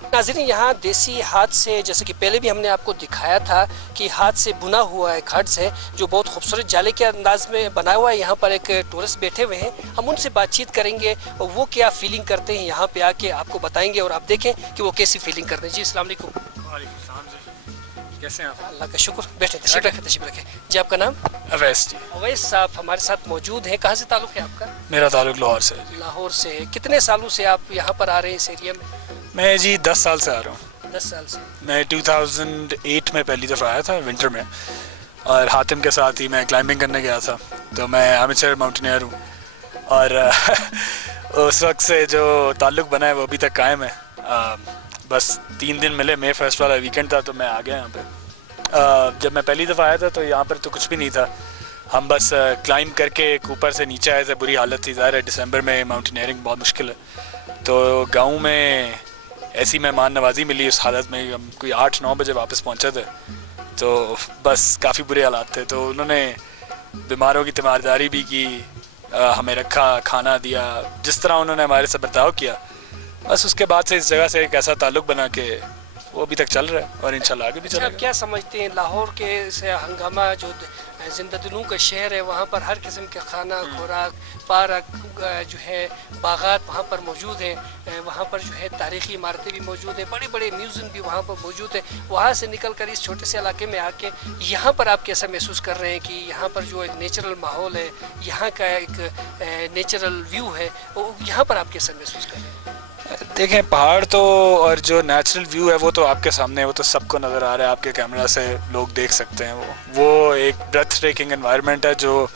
नाज़रीन यहाँ देसी हाथ से, जैसे कि पहले भी हमने आपको दिखाया था कि हाथ से बुना हुआ एक हट्स है जो बहुत खूबसूरत जाले के अंदाज में बना हुआ है। यहाँ पर एक टूरिस्ट बैठे हुए हैं, हम उनसे बातचीत करेंगे और वो क्या फीलिंग करते हैं यहाँ पे आके आपको बताएंगे और आप देखें कि वो कैसी फीलिंग करते हैं। जी अस्सलाम वालेकुम। कैसे हैं आप? अल्लाह का शुक्र। बैठे, तशरीफ रखें। जी आपका नाम? अवैस जी। अवैस साहब हमारे साथ मौजूद हैं। कहाँ से ताल्लुक़ है आपका? मेरा ताल्लुक़ लाहौर से है। लाहौर से। कितने सालों से आप यहाँ पर आ रहे हैं इस एरिया में? मैं जी 10 साल से आ रहा हूँ। 10 साल से। मैं 2008 में पहली दफ़ा आया था विंटर में, और हातिम के साथ ही मैं क्लाइंबिंग करने गया था। तो मैं एमेचर माउंटेनियर हूँ और उस वक्त से जो ताल्लुक़ बना है वो अभी तक कायम है। बस 3 दिन मिले, मे फर्स्ट वाला वीकेंड था तो मैं आ गया यहाँ पे। जब मैं पहली दफ़ा आया था तो यहाँ पर तो कुछ भी नहीं था, हम बस क्लाइंब करके ऊपर से नीचे आए थे। बुरी हालत थी, ज़ाहिर है दिसंबर में माउंटेनियरिंग बहुत मुश्किल है। तो गाँव में ऐसी मेहमान नवाजी मिली, उस हालत में हम कोई 8-9 बजे वापस पहुंचे थे। तो बस काफ़ी बुरे हालात थे। तो उन्होंने बीमारों की तीमारदारी भी की, हमें रखा, खाना दिया, जिस तरह उन्होंने हमारे से बर्ताव किया, बस उसके बाद से इस जगह से एक ऐसा ताल्लुक़ बना के वो अभी तक चल रहा है और इंशाल्लाह आगे भी चलेगा। आप क्या समझते हैं लाहौर के से हंगामा जो जिंदा दिलों का शहर है, वहाँ पर हर किस्म का खाना, खुराक, पार्क जो है, बागात वहाँ पर मौजूद हैं। वहाँ पर जो है तारीख़ी इमारतें भी मौजूद हैं, बड़े बड़े म्यूज़ियम भी वहाँ पर मौजूद है। वहाँ से निकल कर इस छोटे से इलाके में आके यहाँ पर आप कैसा महसूस कर रहे हैं कि यहाँ पर जो एक नेचुरल माहौल है, यहाँ का एक नेचुरल व्यू है, वो यहाँ पर आप कैसा महसूस कर रहे हैं? देखें, पहाड़ तो और जो नेचुरल व्यू है वो तो आपके सामने है, वो तो सबको नज़र आ रहा है, आपके कैमरा से लोग देख सकते हैं। वो एक ब्रेथ टेकिंग एनवायरनमेंट है जो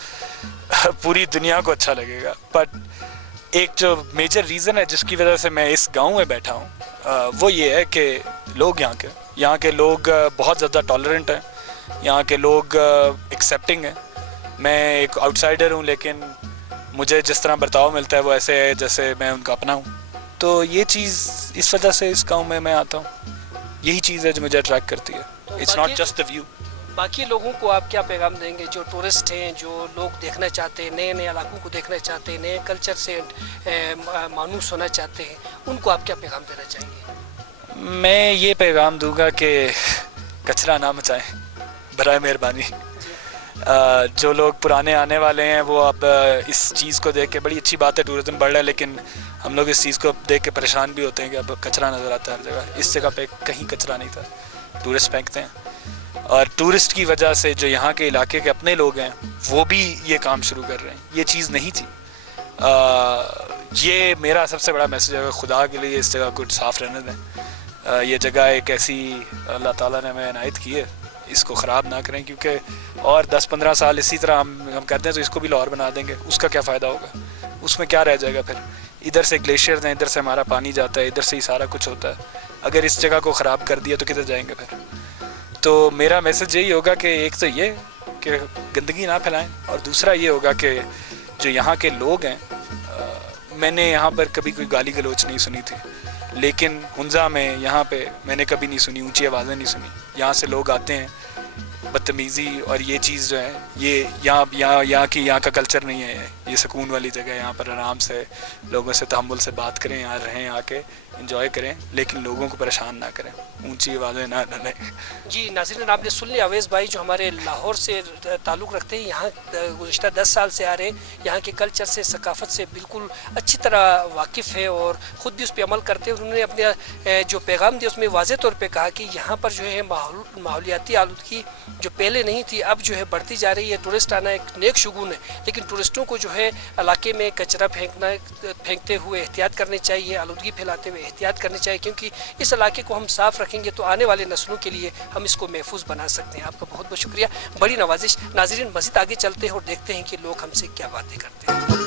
पूरी दुनिया को अच्छा लगेगा। बट एक जो मेजर रीज़न है जिसकी वजह से मैं इस गांव में बैठा हूँ वो ये है कि लोग यहाँ के लोग बहुत ज़्यादा टॉलरेंट हैं, यहाँ के लोग एक्सेप्टिंग हैं। मैं एक आउटसाइडर हूँ लेकिन मुझे जिस तरह बर्ताव मिलता है वो ऐसे है जैसे मैं उनका अपना हूँ। तो ये चीज़ इस वजह से इस गाँव में मैं आता हूँ, यही चीज़ है जो मुझे अट्रैक्ट करती है। It's not just the view. बाकी लोगों को आप क्या पैगाम देंगे जो टूरिस्ट हैं, जो लोग देखना चाहते हैं, नए नए इलाकों को देखना चाहते हैं, नए कल्चर से मानूस होना चाहते हैं, उनको आप क्या पैगाम देना चाहेंगे? मैं ये पैगाम दूंगा कि कचरा ना मचाएं बराए मेहरबानी। जो लोग पुराने आने वाले हैं वो अब इस चीज़ को देख के, बड़ी अच्छी बात है टूरिज़्म बढ़ रहा है, लेकिन हम लोग इस चीज़ को देख के परेशान भी होते हैं कि अब कचरा नज़र आता है हर जगह। इस जगह पे कहीं कचरा नहीं था, टूरिस्ट फेंकते हैं। اور ٹورسٹ کی وجہ سے جو یہاں کے علاقے کے اپنے لوگ ہیں وہ بھی یہ کام شروع کر رہے ہیں. یہ چیز نہیں تھی. یہ میرا سب سے بڑا میسیج ہے, خدا کے لیے اس جگہ کو صاف رہنے دیں. یہ جگہ ایک ایسی اللہ تعالیٰ نے ہمیں عنایت کی ہے, اس کو خراب نہ کریں, کیونکہ اور 10-15 سال اسی طرح ہم کرتے ہیں تو اس کو بھی لاہور بنا دیں گے. اس کا کیا فائدہ ہوگا؟ اس میں کیا رہ جائے گا پھر؟ ادھر سے گلیشیئرز ہیں, ادھر سے ہمارا پانی جاتا ہے, ادھر سے ہی سارا کچھ ہوتا ہے. اگر اس جگہ کو خراب کر دیا تو کدھر جائیں گے پھر؟ تو میرا میسج یہی ہوگا کہ ایک تو یہ کہ گندگی نہ پھیلائیں, اور دوسرا یہ ہوگا کہ جو یہاں کے لوگ ہیں, میں نے یہاں پر کبھی کوئی گالی گلوچ نہیں سنی تھی, لیکن ہنزا میں یہاں پہ میں نے کبھی نہیں سنی, اونچی آوازیں نہیں سنی. یہاں سے لوگ آتے ہیں, بدتمیزی اور یہ چیز جو ہے یہ یہاں کا کلچر نہیں ہے. یہ سکون والی جگہ ہے, یہاں پر آرام سے لوگوں سے تحمل سے بات کریں, یہاں رہیں, آ کے انجوائے کریں, لیکن لوگوں کو پریشان نہ کریں, اونچی آوازیں نہ ڈالیں. جی ناظرین, آپ نے سن لیا اویس بھائی جو ہمارے لاہور سے تعلق رکھتے ہیں, یہاں گزشتہ 10 سال سے آ رہے ہیں, یہاں کے کلچر سے ثقافت سے بالکل اچھی طرح واقف ہے اور خود بھی اس پہ عمل کرتے ہیں. انہوں نے اپنے جو پیغام دیا اس میں واضح طور پہ کہا کہ یہاں پر جو ہے ماحولیاتی آلودگی جو پہلے نہیں تھی اب جو ہے بڑھتی جا رہی ہے. ٹورسٹ آنا ایک نیک شگون ہے, لیکن ٹورسٹوں کو جو ہے علاقے میں کچرا پھینکتے ہوئے احتیاط کرنی چاہیے, آلودگی پھیلاتے ہوئے احتیاط کرنی چاہیے, کیونکہ اس علاقے کو ہم صاف رکھیں گے تو آنے والے نسلوں کے لیے ہم اس کو محفوظ بنا سکتے ہیں. آپ کا بہت بہت شکریہ, بڑی نوازش. ناظرین مزید آگے چلتے ہیں اور دیکھتے ہیں کہ لوگ ہم سے کیا باتیں کرتے ہیں.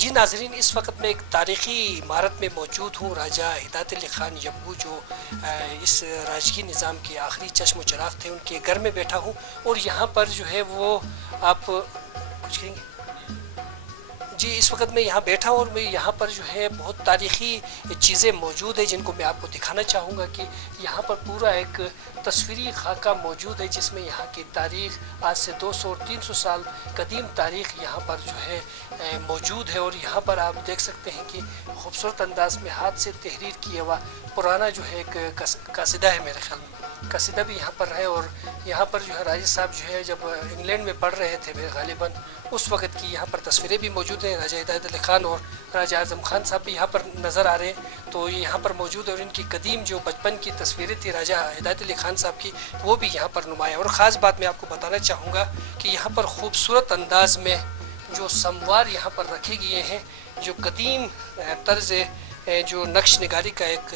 जी नाजरीन, इस वक्त मैं एक तारीख़ी इमारत में मौजूद हूँ। राजा हिदायत अली ख़ान यब्बू जो इस राजकीय निज़ाम के आखिरी चश्म चिराग थे, उनके घर में बैठा हूँ। और यहाँ पर जो है वो आप कुछ कहेंगे जी? इस वक्त मैं यहाँ बैठा हूँ और मैं यहाँ पर जो है बहुत तारीख़ी चीज़ें मौजूद है जिनको मैं आपको दिखाना चाहूँगा कि यहाँ पर पूरा एक तस्वीरी खाका मौजूद है जिसमें यहाँ की तारीख़ आज से 200 और 300 साल कदीम तारीख़ यहाँ पर जो है मौजूद है। और यहाँ पर आप देख सकते हैं कि खूबसूरत अंदाज में हाथ से तहरीर किया हुआ पुराना जो है एक कासिदा है, मेरे ख्याल में कासिदा भी यहाँ पर है। और यहाँ पर जो है राजा साहब जो है जब इंग्लैंड में पढ़ रहे थे गालिबन, उस वक्त की यहाँ पर तस्वीरें भी मौजूद हैं। राजा हिदायत अली ख़ान और राजा आज़म ख़ान साहब भी यहाँ पर नज़र आ रहे हैं, तो ये यहाँ पर मौजूद है। और इनकी कदीम जो बचपन की तस्वीरें थी राजा हिदायत अली ख़ान साहब की, वो भी यहाँ पर नुमाया। और ख़ास बात मैं आपको बताना चाहूँगा कि यहाँ पर खूबसूरत अंदाज में जो समवार यहाँ पर रखे गए हैं, जो कदीम तर्ज़ जो नक्श निगारी का एक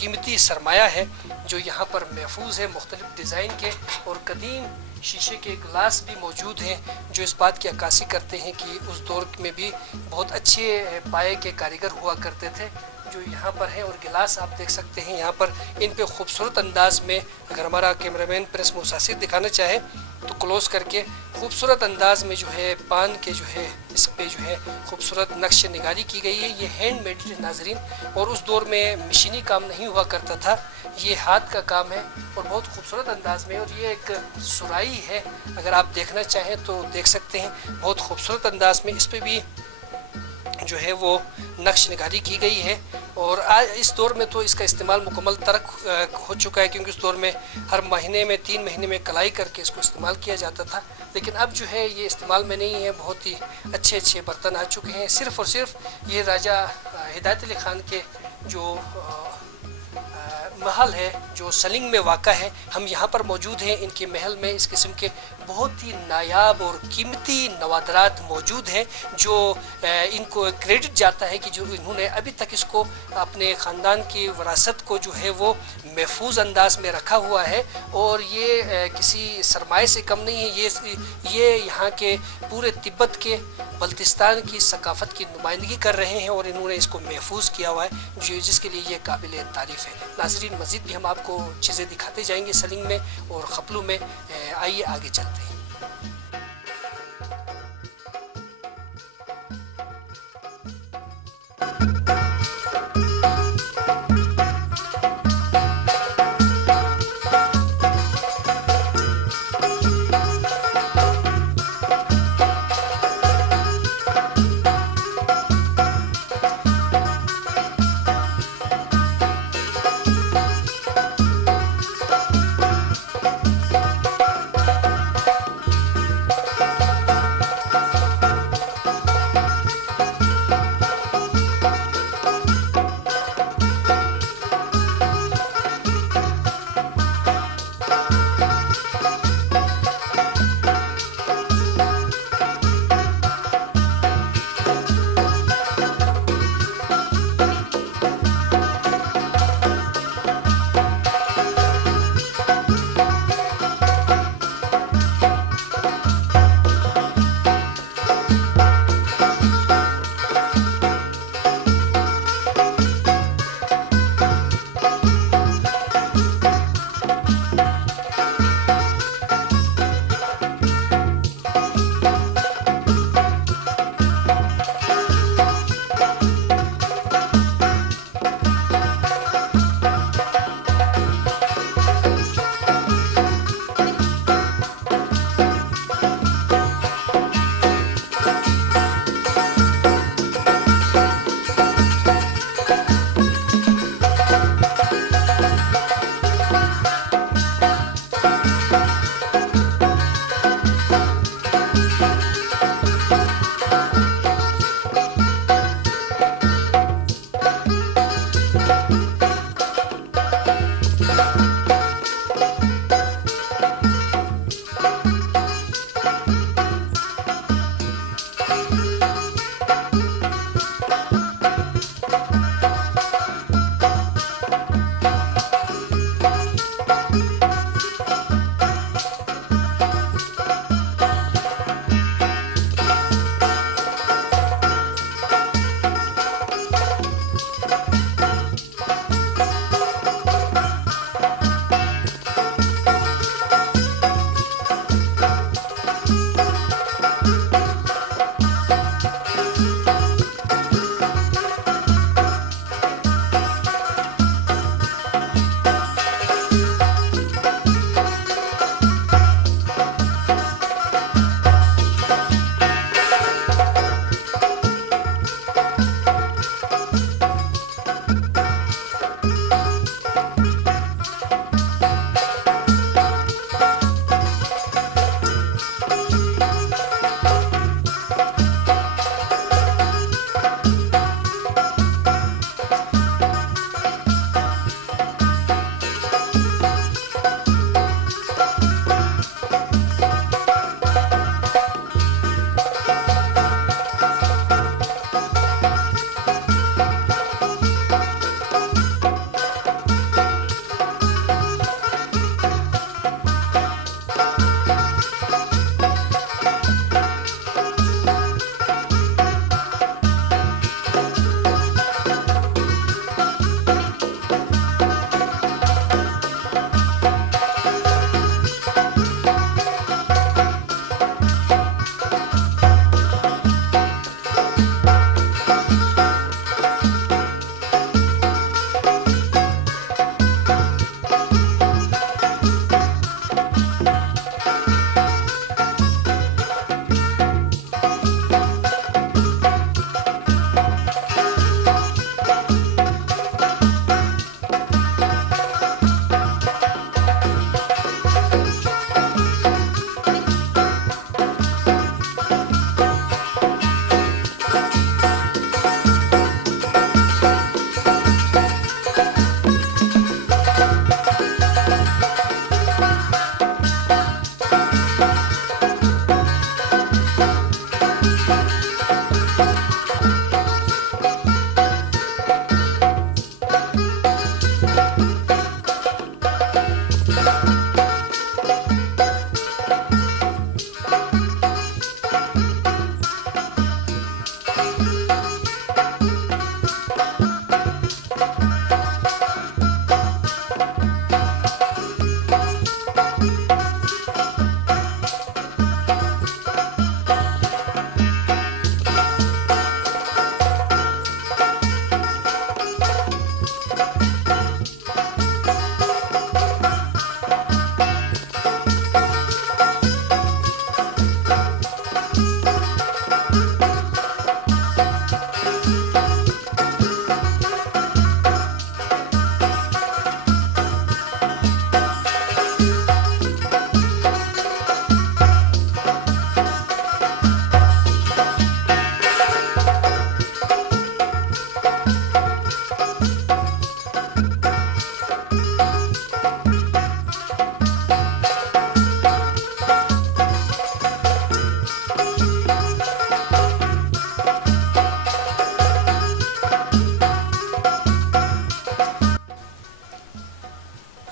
कीमती सरमाया है जो यहाँ पर महफूज है मुख्तलिफ़ डिज़ाइन के। और कदीम शीशे के गिलास भी मौजूद हैं जो इस बात की अक्कासी करते हैं कि उस दौर में भी बहुत अच्छे पाए के कारीगर हुआ करते थे, जो यहाँ पर है। और गिलास आप देख सकते हैं यहाँ पर, इन पे खूबसूरत अंदाज में, अगर हमारा कैमरामैन प्रिंस मुसासिर दिखाना चाहे तो क्लोज करके खूबसूरत अंदाज में जो है पान के जो है इस पे जो है खूबसूरत नक्श निगारी की गई है। ये हैंड मेड है नाजरीन, और उस दौर में मशीनी काम नहीं हुआ करता था, ये हाथ का काम है और बहुत खूबसूरत अंदाज में। और ये एक सुराही है, अगर आप देखना चाहें तो देख सकते हैं, बहुत खूबसूरत अंदाज में इस पे भी जो है वो नक्श निगारी की गई है। और आज इस दौर में तो इसका इस्तेमाल मुकम्मल तर्क हो चुका है, क्योंकि उस दौर में हर महीने में 3 महीने में कलाई करके इसको इस्तेमाल किया जाता था। लेकिन अब जो है ये इस्तेमाल में नहीं है, बहुत ही अच्छे अच्छे बर्तन आ चुके हैं। सिर्फ़ और सिर्फ ये राजा हिदायत अली ख़ान के जो महल है जो सलिंग में वाक़ा है, हम यहाँ पर मौजूद हैं। इनके महल में इस किस्म के बहुत ही नायाब और कीमती नवादरात मौजूद हैं जो इनको क्रेडिट जाता है कि जो इन्होंने अभी तक इसको अपने ख़ानदान की विरासत को जो है वो महफूज अंदाज में रखा हुआ है। और ये किसी सरमाए से कम नहीं है, ये यहाँ के पूरे तिब्बत के बल्तिस्तान की सकाफ़त की नुमाइंदगी कर रहे हैं और इन्होंने इसको महफूज किया हुआ है, जो जिसके लिए ये काबिल तारीफ़ है। नाज़रीन, मज़ीद भी हम आपको चीज़ें दिखाते जाएंगे सलिंग में और खपलों में। आइए आगे चलते हैं।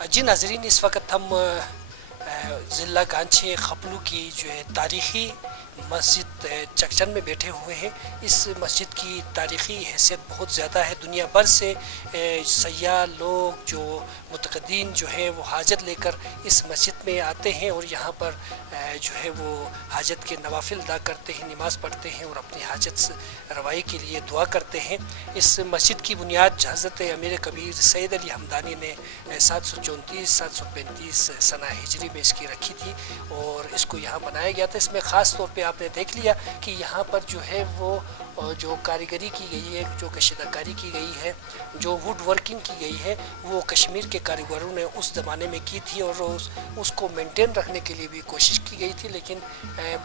जी नाजरीन, इस वक्त हम ज़िला गांछे खपलू की जो है तारीख़ी मस्जिद चकचन में बैठे हुए हैं। इस मस्जिद की तारीख़ी हैसियत बहुत ज़्यादा है। दुनिया भर से सयाह लोग जो मुतक़द्दीन जो है वो हाजत लेकर इस मस्जिद में आते हैं और यहाँ पर जो है वो हाजत के नवाफिल अदा करते हैं, नमाज पढ़ते हैं और अपनी हाजत रवाई के लिए दुआ करते हैं। इस मस्जिद की बुनियाद हज़रत अमीर कबीर सैयद अली हमदानी ने 734-735 सना हिजरी में इसकी रखी थी और इसको यहाँ बनाया गया था। इसमें ख़ास तौर पे आपने देख लिया कि यहाँ पर जो है वो जो कारीगरी की गई है, जो कशीदाकारी की गई है, जो वुड वर्किंग की गई है, वो कश्मीर के कारीगरों ने उस ज़माने में की थी और उसको मेंटेन रखने के लिए भी कोशिश की गई थी। लेकिन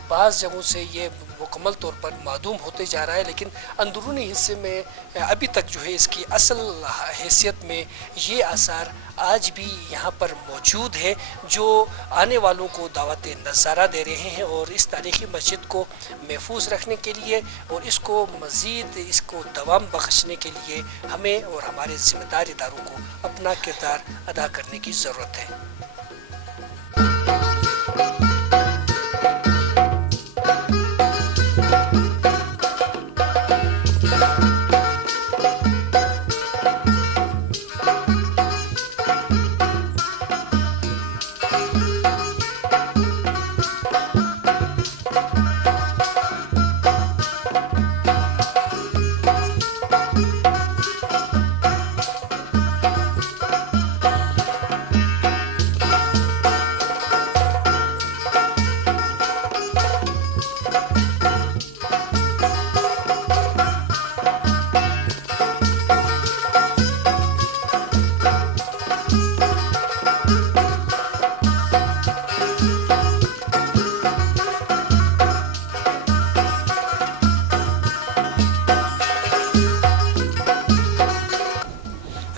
बाज़ जगहों से ये मुकम्मल तौर पर मादूम होते जा रहा है, लेकिन अंदरूनी हिस्से में अभी तक जो है इसकी असल हैसियत में ये आसार आज भी यहाँ पर मौजूद है, जो आने वालों को दावत नज़ारा दे रहे हैं। और इस तारीख़ी मस्जिद को महफूज रखने के लिए और इसको मज़ीद इसको दवाम बख्शने के लिए हमें और हमारे ज़िम्मेदार इदारों को अपना किरदार अदा करने की ज़रूरत है।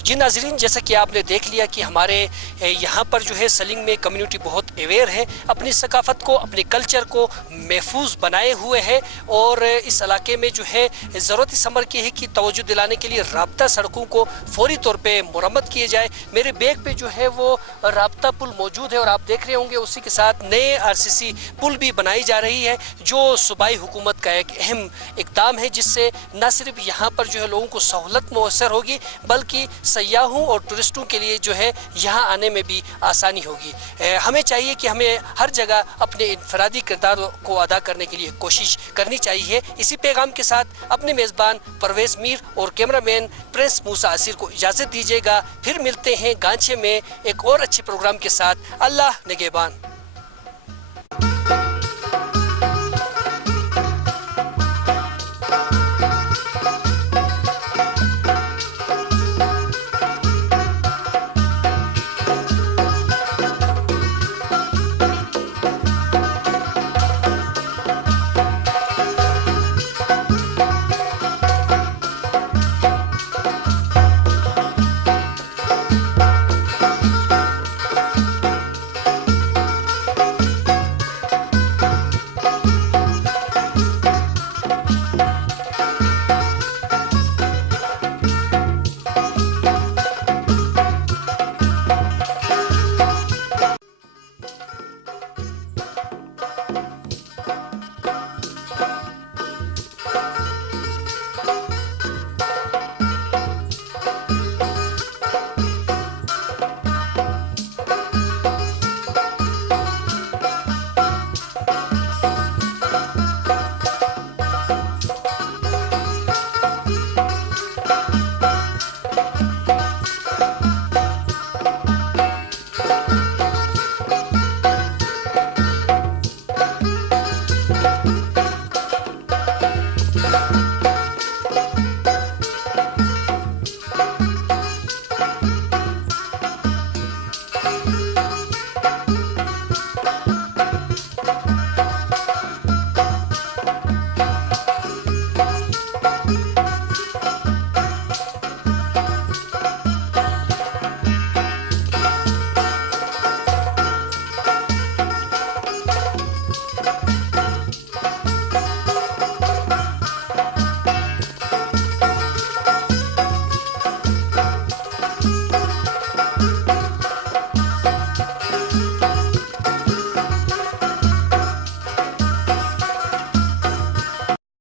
जी नाज़रीन, जैसा कि आपने देख लिया कि हमारे यहाँ पर जो है सलिंग में कम्युनिटी बहुत अवेयर है, अपनी सकाफ़त को, अपने कल्चर को महफूज बनाए हुए है और इस इलाके में जो है ज़रूरत इस अमर की है कि तवज्जो दिलाने के लिए राब्ता सड़कों को फौरी तौर पे मुरम्मत किए जाए। मेरे बैग पे जो है वो राब्ता पुल मौजूद है और आप देख रहे होंगे उसी के साथ नए RCC पुल भी बनाई जा रही है, जो सूबाई हुकूमत का एक अहम इक़दाम है, जिससे न सिर्फ यहाँ पर जो है लोगों को सहूलत मुयस्सर होगी बल्कि सयाहों और टूरिस्टों के लिए जो है यहाँ आने में भी आसानी होगी। हमें चाहिए कि हमें हर जगह अपने इनफरादी किरदार को अदा करने के लिए कोशिश करनी चाहिए। इसी पैगाम के साथ अपने मेज़बान परवेज़ मीर और कैमरामैन प्रिंस मूसा आसिर को इजाज़त दीजिएगा। फिर मिलते हैं गांछे में एक और अच्छे प्रोग्राम के साथ। अल्लाह निगहबान।